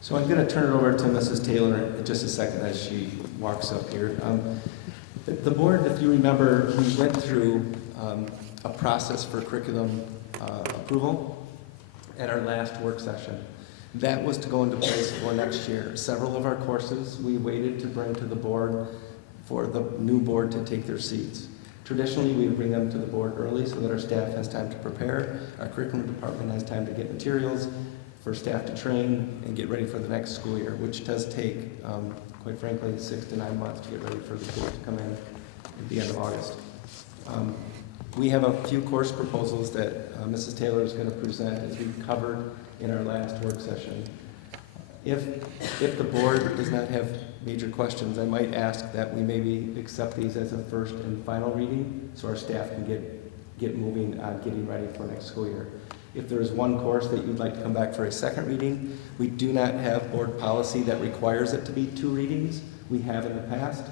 So I'm going to turn it over to Mrs. Taylor in just a second as she walks up here. The board, if you remember, we went through a process for curriculum approval at our last work session. That was to go into place for next year. Several of our courses we waited to bring to the board for the new board to take their seats. Traditionally, we would bring them to the board early so that our staff has time to prepare, our curriculum department has time to get materials, for staff to train and get ready for the next school year, which does take, quite frankly, 6 to 9 months to get ready for the kids to come in at the end of August. We have a few course proposals that Mrs. Taylor is going to present as we covered in our last work session. If the board does not have major questions, I might ask that we maybe accept these as a first and final reading so our staff can get moving on getting ready for next school year. If there is one course that you'd like to come back for a second reading, we do not have board policy that requires it to be 2 readings. We have in the past.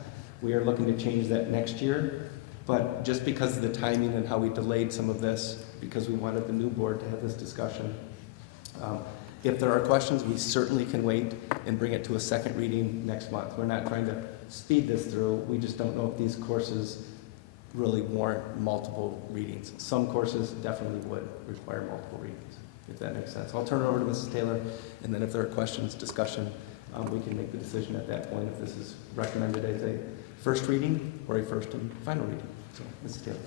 We are looking to change that next year. But just because of the timing and how we delayed some of this, because we wanted the new board to have this discussion, if there are questions, we certainly can wait and bring it to a second reading next month. We're not trying to speed this through. We just don't know if these courses really warrant multiple readings. Some courses definitely would require multiple readings, if that makes sense. I'll turn it over to Mrs. Taylor, and then if there are questions, discussion, we can make the decision at that point if this is recommended as a first reading or a first and final reading. So, Mrs. Taylor.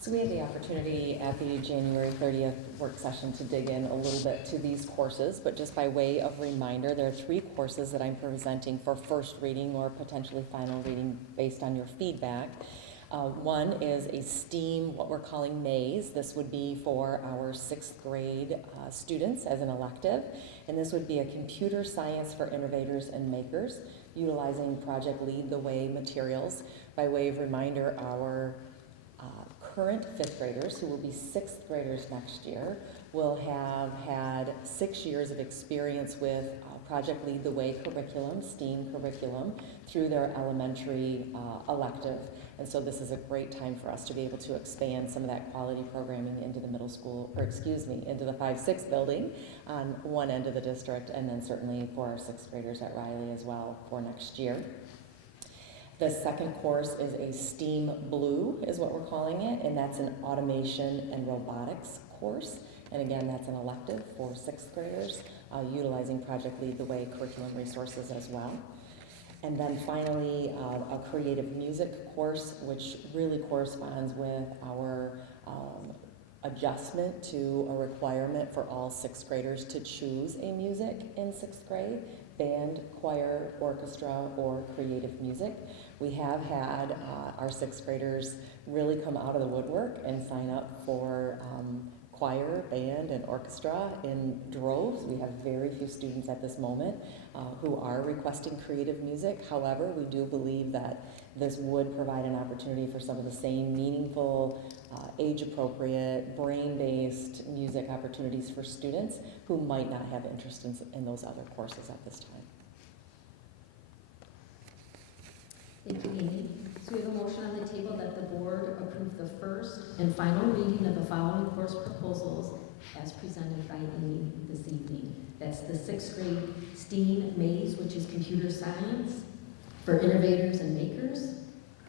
So we had the opportunity at the January 30th work session to dig in a little bit to these courses, but just by way of reminder, there are 3 courses that I'm presenting for first reading or potentially final reading based on your feedback. One is a STEAM, what we're calling Maze. This would be for our 6th grade students as an elective, and this would be a computer science for innovators and makers, utilizing Project Lead the Way materials. By way of reminder, our current 5th graders, who will be 6th graders next year, will have had 6 years of experience with Project Lead the Way curriculum, STEAM curriculum, through their elementary elective. And so this is a great time for us to be able to expand some of that quality programming into the middle school, or excuse me, into the 5-6 building on one end of the district, and then certainly for our 6th graders at Riley as well for next year. The second course is a STEAM Blue, is what we're calling it, and that's an automation and robotics course. And again, that's an elective for 6th graders, utilizing Project Lead the Way curriculum resources as well. And then finally, a creative music course, which really corresponds with our adjustment to a requirement for all 6th graders to choose a music in 6th grade, band, choir, orchestra, or creative music. We have had our 6th graders really come out of the woodwork and sign up for choir, band, and orchestra in droves. We have very few students at this moment who are requesting creative music. However, we do believe that this would provide an opportunity for some of the same meaningful, age-appropriate, brain-based music opportunities for students who might not have interest in those other courses at this time. Thank you, Amy. So we have a motion on the table that the board approve the first and final reading of the following course proposals as presented by Amy this evening. That's the 6th grade STEAM Maze, which is computer science for innovators and makers,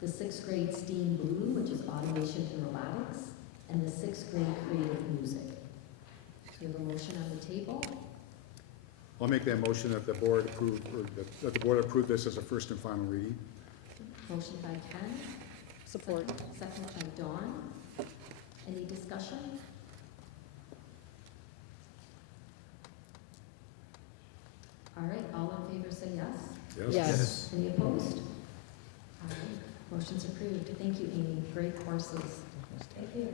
the 6th grade STEAM Blue, which is automation and robotics, and the 6th grade creative music. So we have a motion on the table. I'll make that motion that the board approve, or that the board approve this as a first and final reading. Motion by Ken. Support. Second by Dawn. Any discussion? All right, all in favor say yes. Yes. Any opposed? All right, motion's approved. Thank you, Amy. Great courses. Thank you.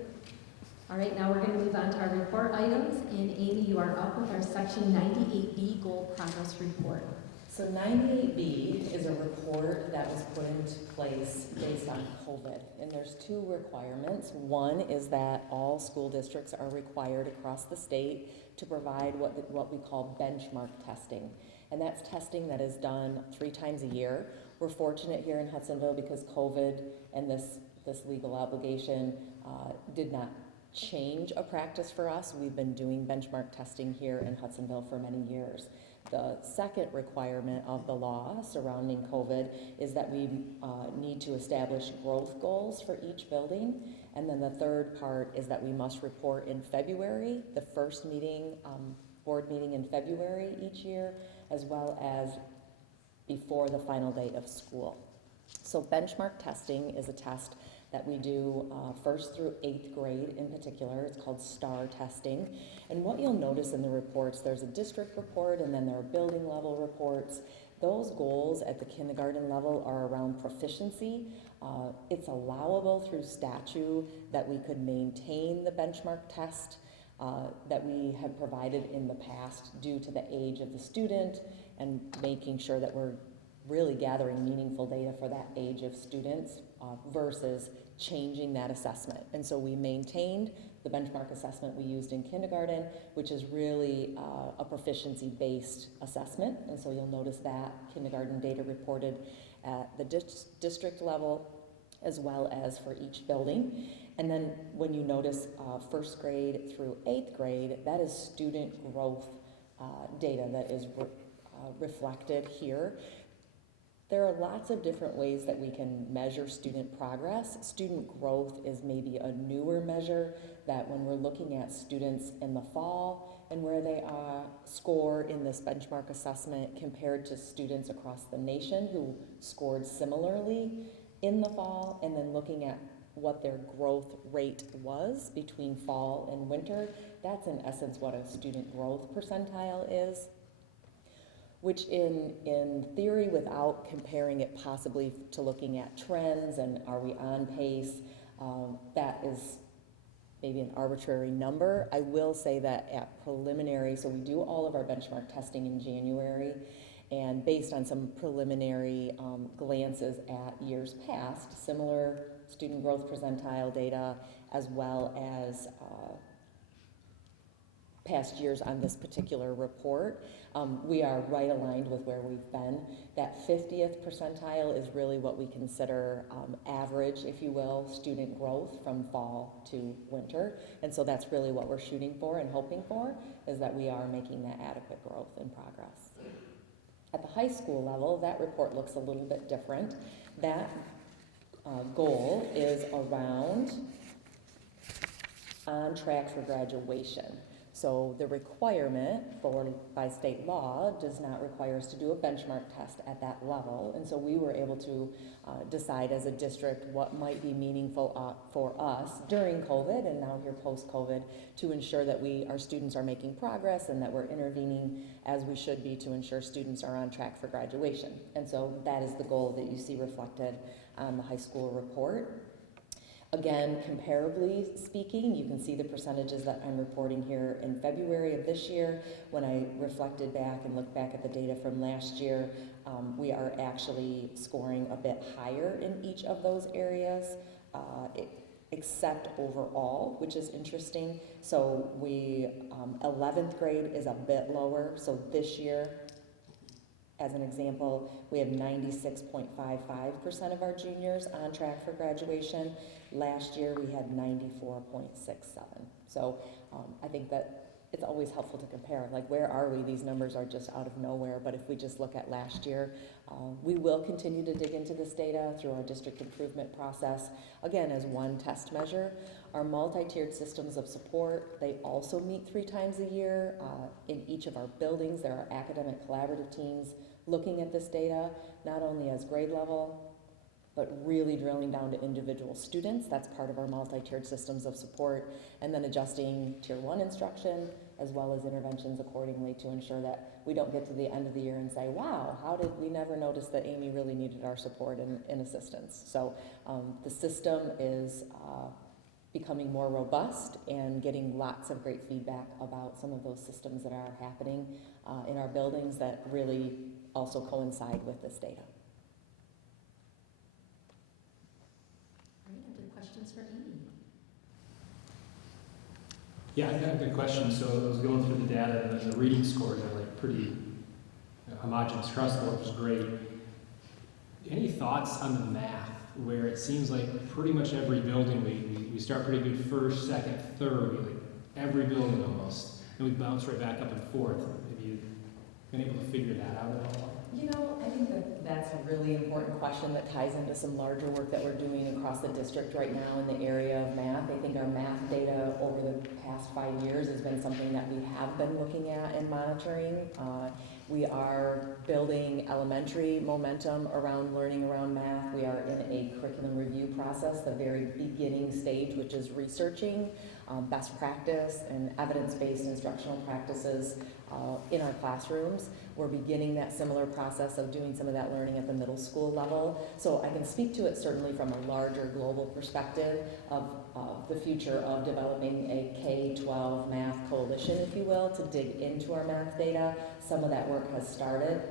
All right, now we're going to move on to our report items. And Amy, you are up with our Section 98B Goal Progress Report. So 98B is a report that was put into place based on COVID, and there's 2 requirements. One is that all school districts are required across the state to provide what we call benchmark testing, and that's testing that is done 3 times a year. We're fortunate here in Hudsonville because COVID and this legal obligation did not change a practice for us. We've been doing benchmark testing here in Hudsonville for many years. The second requirement of the law surrounding COVID is that we need to establish growth goals for each building. And then the third part is that we must report in February, the first meeting, board meeting in February each year, as well as before the final day of school. So benchmark testing is a test that we do first through 8th grade in particular. It's called STAR testing. And what you'll notice in the reports, there's a district report and then there are building level reports. Those goals at the kindergarten level are around proficiency. It's allowable through statute that we could maintain the benchmark test that we have provided in the past due to the age of the student and making sure that we're really gathering meaningful data for that age of students versus changing that assessment. And so we maintained the benchmark assessment we used in kindergarten, which is really a proficiency-based assessment. And so you'll notice that kindergarten data reported at the district level as well as for each building. And then when you notice 1st grade through 8th grade, that is student growth data that is reflected here. There are lots of different ways that we can measure student progress. Student growth is maybe a newer measure that when we're looking at students in the fall and where they score in this benchmark assessment compared to students across the nation who scored similarly in the fall, and then looking at what their growth rate was between fall and winter, that's in essence what a student growth percentile is. Which in theory, without comparing it possibly to looking at trends and are we on pace, that is maybe an arbitrary number. I will say that at preliminary, so we do all of our benchmark testing in January, and based on some preliminary glances at years past, similar student growth percentile data as well as past years on this particular report, we are right aligned with where we've been. That 50th percentile is really what we consider average, if you will, student growth from fall to winter. And so that's really what we're shooting for and hoping for, is that we are making that adequate growth and progress. At the high school level, that report looks a little bit different. That goal is around on track for graduation. So the requirement by state law does not require us to do a benchmark test at that level. And so we were able to decide as a district what might be meaningful for us during COVID and now here post-COVID to ensure that our students are making progress and that we're intervening as we should be to ensure students are on track for graduation. And so that is the goal that you see reflected on the high school report. Again, comparably speaking, you can see the percentages that I'm reporting here in February of this year. When I reflected back and looked back at the data from last year, we are actually scoring a bit higher in each of those areas, except overall, which is interesting. So 11th grade is a bit lower. So this year, as an example, we have 96.55% of our juniors on track for graduation. Last year, we had 94.67. So I think that it's always helpful to compare. Like, where are we? These numbers are just out of nowhere. But if we just look at last year, we will continue to dig into this data through our district improvement process. Again, as one test measure, our multi-tiered systems of support, they also meet 3 times a year. In each of our buildings, there are academic collaborative teams looking at this data, not only as grade level, but really drilling down to individual students. That's part of our multi-tiered systems of support, and then adjusting Tier 1 instruction as well as interventions accordingly to ensure that we don't get to the end of the year and say, wow, how did we never notice that Amy really needed our support and assistance? So the system is becoming more robust and getting lots of great feedback about some of those systems that are happening in our buildings that really also coincide with this data. Any questions for Amy? Yeah, I got a good question. So I was going through the data, and the reading scores are like pretty homogeneous across the board, which is great. Any thoughts on the math, where it seems like pretty much every building we start pretty good first, second, third, like every building almost, and we bounce right back up and forth. Have you been able to figure that out at all? You know, I think that that's a really important question that ties into some larger work that we're doing across the district right now in the area of math. I think our math data over the past 5 years has been something that we have been looking at and monitoring. We are building elementary momentum around learning around math. We are in a curriculum review process, the very beginning stage, which is researching best practice and evidence-based instructional practices in our classrooms. We're beginning that similar process of doing some of that learning at the middle school level. So I can speak to it certainly from a larger global perspective of the future of developing a K-12 math coalition, if you will, to dig into our math data. Some of that work has started.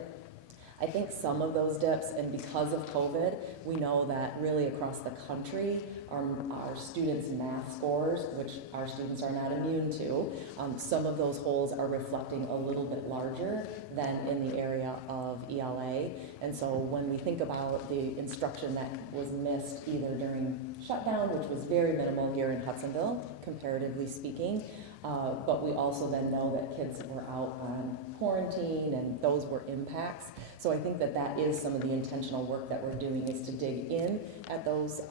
I think some of those dips, and because of COVID, we know that really across the country, our students' math scores, which our students are not immune to, some of those holes are reflecting a little bit larger than in the area of ELA. And so when we think about the instruction that was missed either during shutdown, which was very minimal here in Hudsonville, comparatively speaking, but we also then know that kids were out on quarantine and those were impacts. So I think that that is some of the intentional work that we're doing, is to dig in at those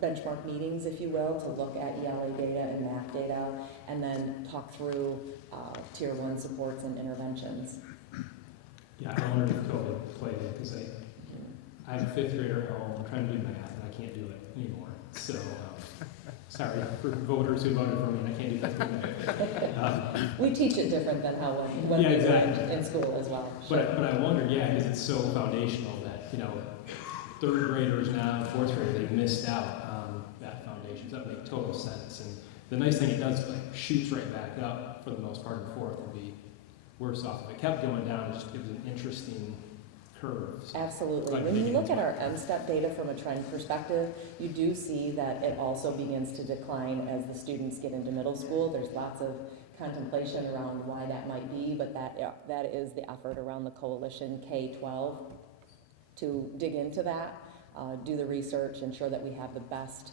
benchmark meetings, if you will, to look at ELA data and math data, and then talk through tier 1 supports and interventions. Yeah, I wondered if COVID played it, because I have a 5th grader at home, I'm trying to do math, and I can't do it anymore. So, sorry for voters who voted for me, and I can't do 5th grade. We teach it different than how when yeah, we exactly. were in school as well. But I wondered, yeah, because it's so foundational that, 3rd graders now, 4th graders, they've missed out on that foundation. So that makes total sense. And the nice thing it does, shoots right back up for the most part in 4th. It'd be worse off if it kept going down. It was an interesting curve. Absolutely. When you look at our MSTEP data from a trend perspective, you do see that it also begins to decline as the students get into middle school. There's lots of contemplation around why that might be, but that is the effort around the coalition K-12 to dig into that, do the research, ensure that we have the best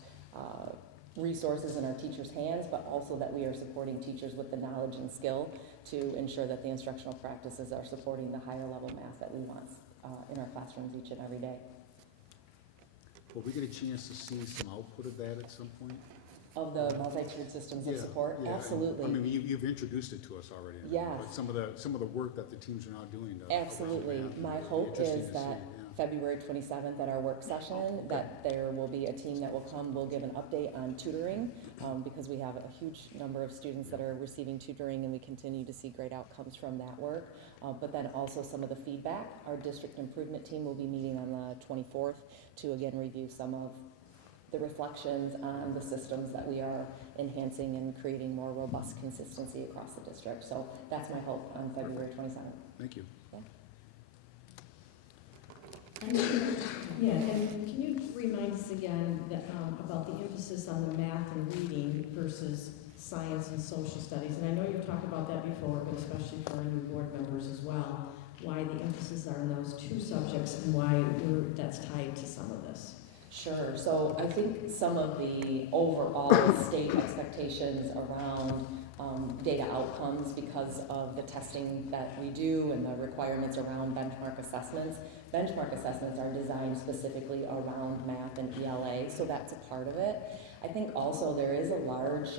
resources in our teachers' hands, but also that we are supporting teachers with the knowledge and skill to ensure that the instructional practices are supporting the higher level math that we want in our classrooms each and every day. Will we get a chance to see some output of that at some point? Of the multi-tiered systems of support? Yeah. Absolutely. I mean, you've introduced it to us already. Yes. But some of the work that the teams are now doing. Absolutely. My hope is that February 27th at our work session, that there will be a team that will come, we'll give an update on tutoring, because we have a huge number of students that are receiving tutoring, and we continue to see great outcomes from that work. But then also some of the feedback. Our district improvement team will be meeting on the 24th to again review some of the reflections on the systems that we are enhancing and creating more robust consistency across the district. So that's my hope on February 27th. Thank you. Yeah, and can you remind us again that, about the emphasis on the math and reading versus science and social studies? And I know you've talked about that before, but especially for our new board members as well, why the emphasis are on those 2 subjects and why that's tied to some of this. Sure. So I think some of the overall state expectations around data outcomes, because of the testing that we do and the requirements around benchmark assessments. Benchmark assessments are designed specifically around math and ELA, so that's a part of it. I think also there is a large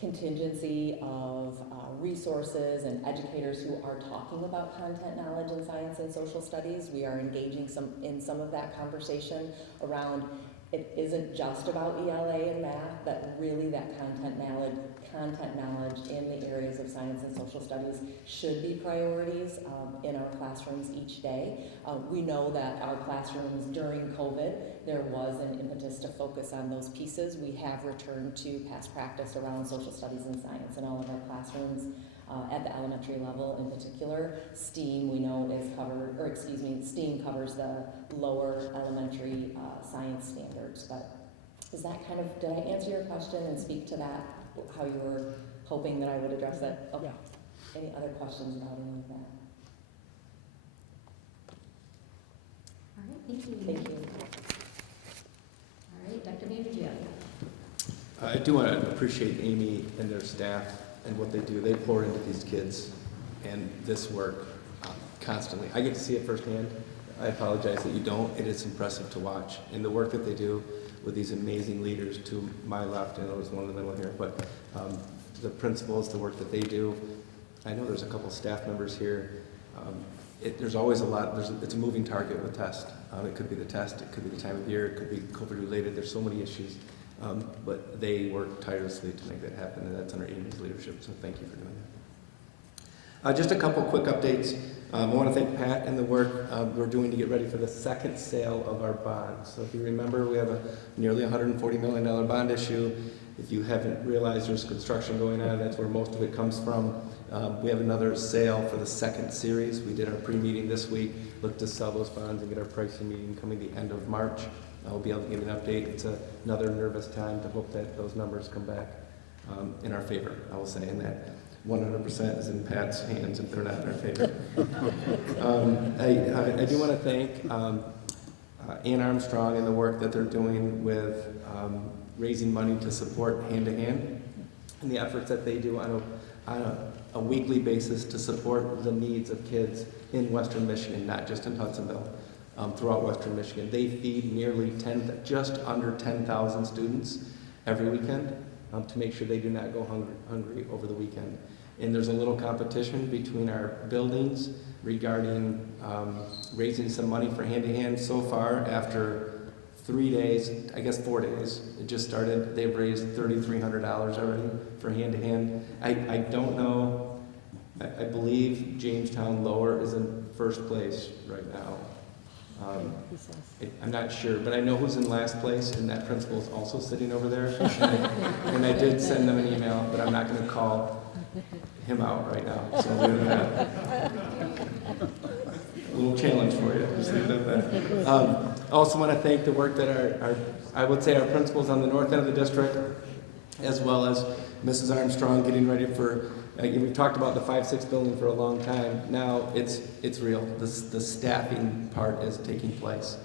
contingency of resources and educators who are talking about content knowledge in science and social studies. We are engaging in some of that conversation around it isn't just about ELA and math, but really that content knowledge in the areas of science and social studies should be priorities in our classrooms each day. We know that our classrooms during COVID, there was an impetus to focus on those pieces. We have returned to past practice around social studies and science in all of our classrooms. At the elementary level in particular, STEAM we know is covered, or excuse me, STEAM covers the lower elementary science standards. But is that kind of, did I answer your question and speak to that, how you were hoping that I would address it? Okay. Yeah. Any other questions about any of that? All right, thank you. Thank you. All right, Dr. Vanderjagt. I do want to appreciate Amy and their staff and what they do. They pour into these kids, and this work constantly. I get to see it firsthand. I apologize that you don't. It is impressive to watch. And the work that they do with these amazing leaders to my left, and there's one in the middle here, but the principals, the work that they do. I know there's a couple staff members here. There's always a lot, it's a moving target with test. It could be the test, it could be the time of year, it could be COVID related, there's so many issues. But they work tirelessly to make that happen, and that's under Amy's leadership, so thank you for doing that. Just a couple quick updates. I want to thank Pat and the work we're doing to get ready for the second sale of our bonds. So if you remember, we have a nearly $140 million bond issue. If you haven't realized there's construction going on, that's where most of it comes from. We have another sale for the second series. We did our pre-meeting this week, looked to sell those bonds and get our pricing meeting coming the end of March. I'll be able to give an update. It's another nervous time to hope that those numbers come back in our favor, I will say, and that 100% is in Pat's hands if they're not in our favor. I do want to thank Ann Armstrong and the work that they're doing with raising money to support Hand to Hand and the efforts that they do on a weekly basis to support the needs of kids in Western Michigan, not just in Hudsonville, throughout Western Michigan. They feed nearly just under 10,000 students every weekend to make sure they do not go hungry over the weekend. And there's a little competition between our buildings regarding raising some money for Hand to Hand. So far, after 3 days, I guess 4 days, it just started, they've raised $3,300 already for Hand to Hand. I don't know, I believe Jamestown Lower is in first place right now. I'm not sure, but I know who's in last place, and that principal is also sitting over there. And I did send them an email, but I'm not going to call him out right now. So we're going to a little challenge for you. Just leave it at that. I also want to thank the work that I would say our principals on the north end of the district, as well as Mrs. Armstrong getting ready for. We've talked about the 5-6 building for a long time. Now it's real. The staffing part is taking place.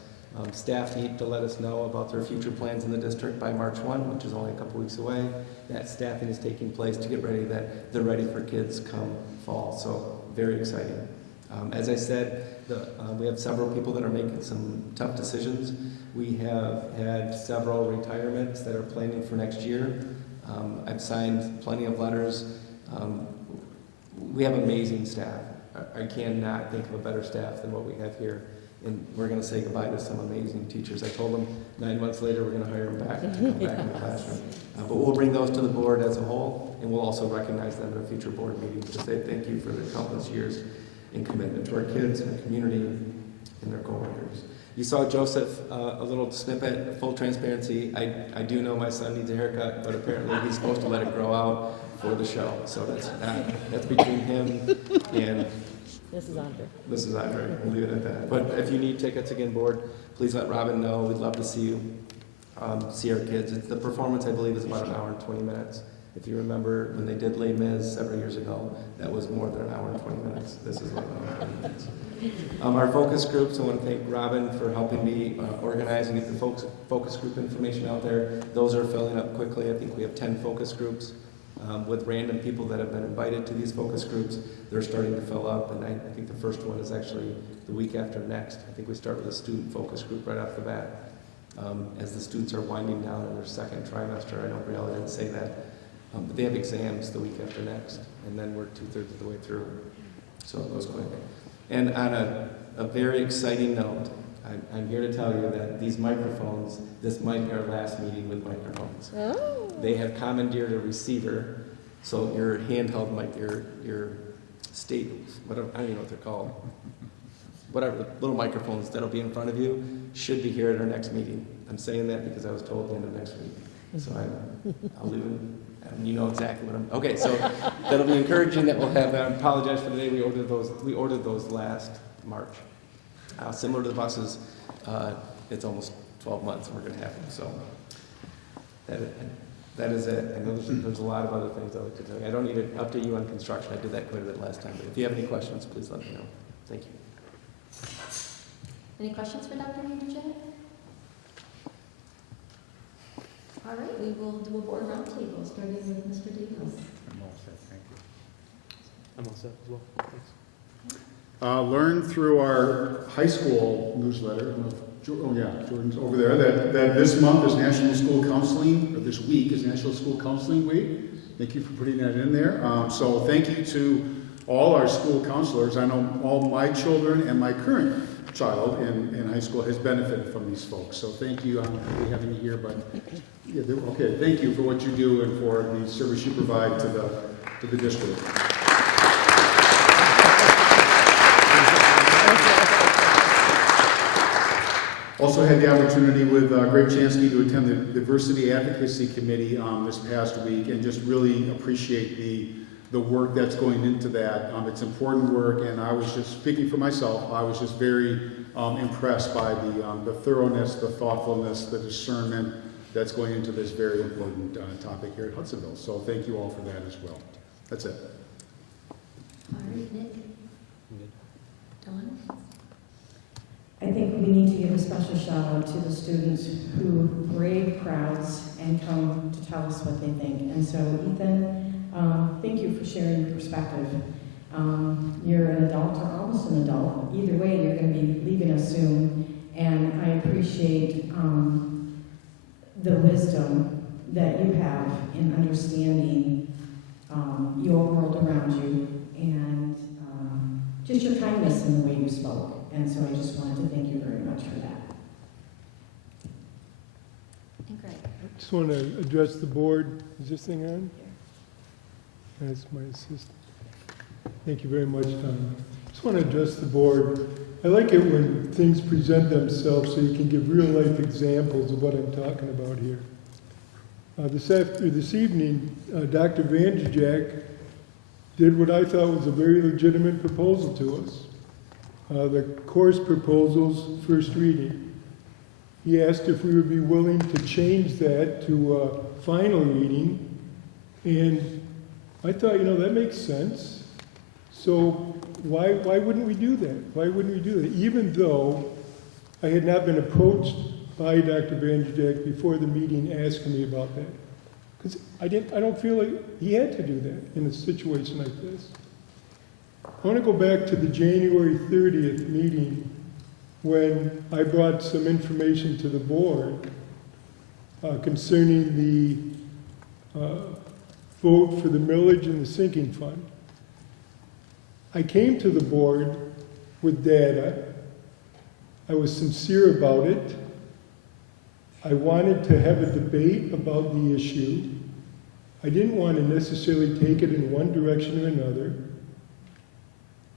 Staff need to let us know about their future plans in the district by March 1, which is only a couple weeks away. That staffing is taking place to get ready, that they're ready for kids come fall. So very exciting. As I said, we have several people that are making some tough decisions. We have had several retirements that are planning for next year. I've signed plenty of letters. We have amazing staff. I cannot think of a better staff than what we have here. And we're going to say goodbye to some amazing teachers. I told them 9 months later we're going to hire them back to come back in the classroom. But we'll bring those to the board as a whole, and we'll also recognize them at a future board meeting to say thank you for their countless years in commitment to our kids and our community and their coworkers. You saw Joseph, a little snippet, full transparency. I do know my son needs a haircut, but apparently he's supposed to let it grow out for the show. So that's between him and Mrs. Andre. We'll leave it at that. But if you need tickets, again, board, please let Robin know. We'd love to see you, see our kids. The performance, I believe, is about 1 hour and 20 minutes. If you remember when they did Les Mis several years ago, that was more than 1 hour and 20 minutes. This is 1 hour and 20 minutes. Our focus groups, I want to thank Robin for helping me organize and get the focus group information out there. Those are filling up quickly. I think we have 10 focus groups. With random people that have been invited to these focus groups, they're starting to fill up, and I think the first one is actually the week after next. I think we start with a student focus group right off the bat. As the students are winding down in their second trimester, I know Briella didn't say that, but they have exams the week after next, and then we're 2/3 of the way through, so it goes quick. And on a very exciting note, I'm here to tell you that these microphones, this might be our last meeting with microphones. Oh. They have commandeered a receiver, so your handheld mic, your state, whatever, I don't even know what they're called. Whatever, the little microphones that'll be in front of you should be here at our next meeting. I'm saying that because I was told at the end of next week. So I'll leave it, and you know exactly what I'm, okay, so that'll be encouraging that we'll have that. I apologize for the day we ordered those last March. Similar to the buses, it's almost 12 months and we're going to have them. So that is it. I know there's a lot of other things I'd like to tell you. I don't need to update you on construction. I did that quite a bit last time. But if you have any questions, please let me know. Thank you. Any questions for Dr. Major? All right, we will do a board roundtable, starting with Mr. Davis. I'm all set, thank you. I'm all set as well. Thanks. learned through our high school newsletter, I don't know if Jordan's over there, that this month is National School Counseling, or this week is National School Counseling Week. Thank you for putting that in there. So thank you to all our school counselors. I know all my children and my current child in high school has benefited from these folks. So thank you. I'm happy having you here, but yeah, okay, thank you for what you do and for the service you provide to the district. Also had the opportunity with Greg Chansky to attend the Diversity Advocacy Committee this past week and just really appreciate the work that's going into that. It's important work, and I was just, speaking for myself, I was just very impressed by the thoroughness, the thoughtfulness, the discernment that's going into this very important topic here at Hudsonville. So thank you all for that as well. That's it. All right, Nick. Dawn? I think we need to give a special shout out to the students who brave crowds and come to tell us what they think. And so, Ethan, thank you for sharing your perspective. You're an adult or almost an adult. Either way, you're going to be leaving us soon. And I appreciate the wisdom that you have in understanding your world around you and just your kindness in the way you spoke. And so I just wanted to thank you very much for that. And Greg. I just want to address the board. Is this thing on? That's my assistant. Thank you very much, Tom. I just want to address the board. I like it when things present themselves so you can give real-life examples of what I'm talking about here. This evening, Dr. Vanderjack did what I thought was a very legitimate proposal to us. The course proposals, first reading. He asked if we would be willing to change that to a final reading, and I thought, that makes sense. So why wouldn't we do that? Why wouldn't we do that? Even though I had not been approached by Dr. Vanderjack before the meeting asking me about that. Because I don't feel like he had to do that in a situation like this. I want to go back to the January 30th meeting when I brought some information to the board concerning the vote for the millage and the sinking fund. I came to the board with data. I was sincere about it. I wanted to have a debate about the issue. I didn't want to necessarily take it in one direction or another.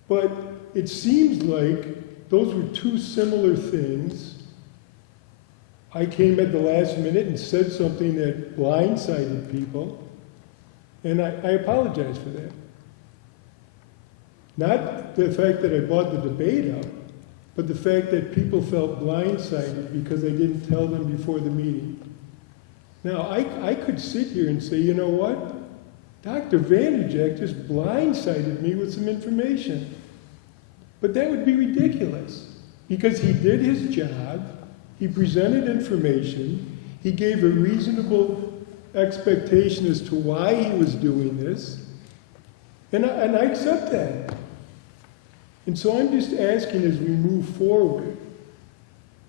But it seems like those were two similar things. I came at the last minute and said something that blindsided people, and I apologize for that. Not the fact that I brought the debate up, but the fact that people felt blindsided because I didn't tell them before the meeting. Now, I could sit here and say, you know what? Dr. Vanderjack just blindsided me with some information. But that would be ridiculous, because he did his job, he presented information, he gave a reasonable expectation as to why he was doing this, and I accept that. And so I'm just asking, as we move forward,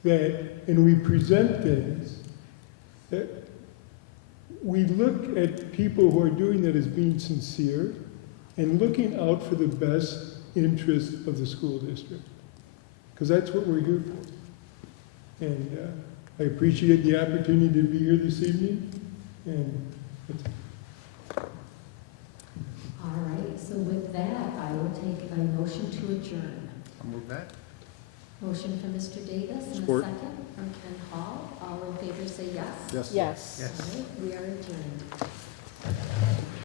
and we present things, that we look at people who are doing that as being sincere and looking out for the best interest of the school district, because that's what we're here for. And I appreciate the opportunity to be here this evening. And All right, so with that, I will take a motion to adjourn. I'll move that. Motion from Mr. Davis and Support. a second from Ken Hall. All in favor say yes. Yes. Yes. All right, we are adjourned.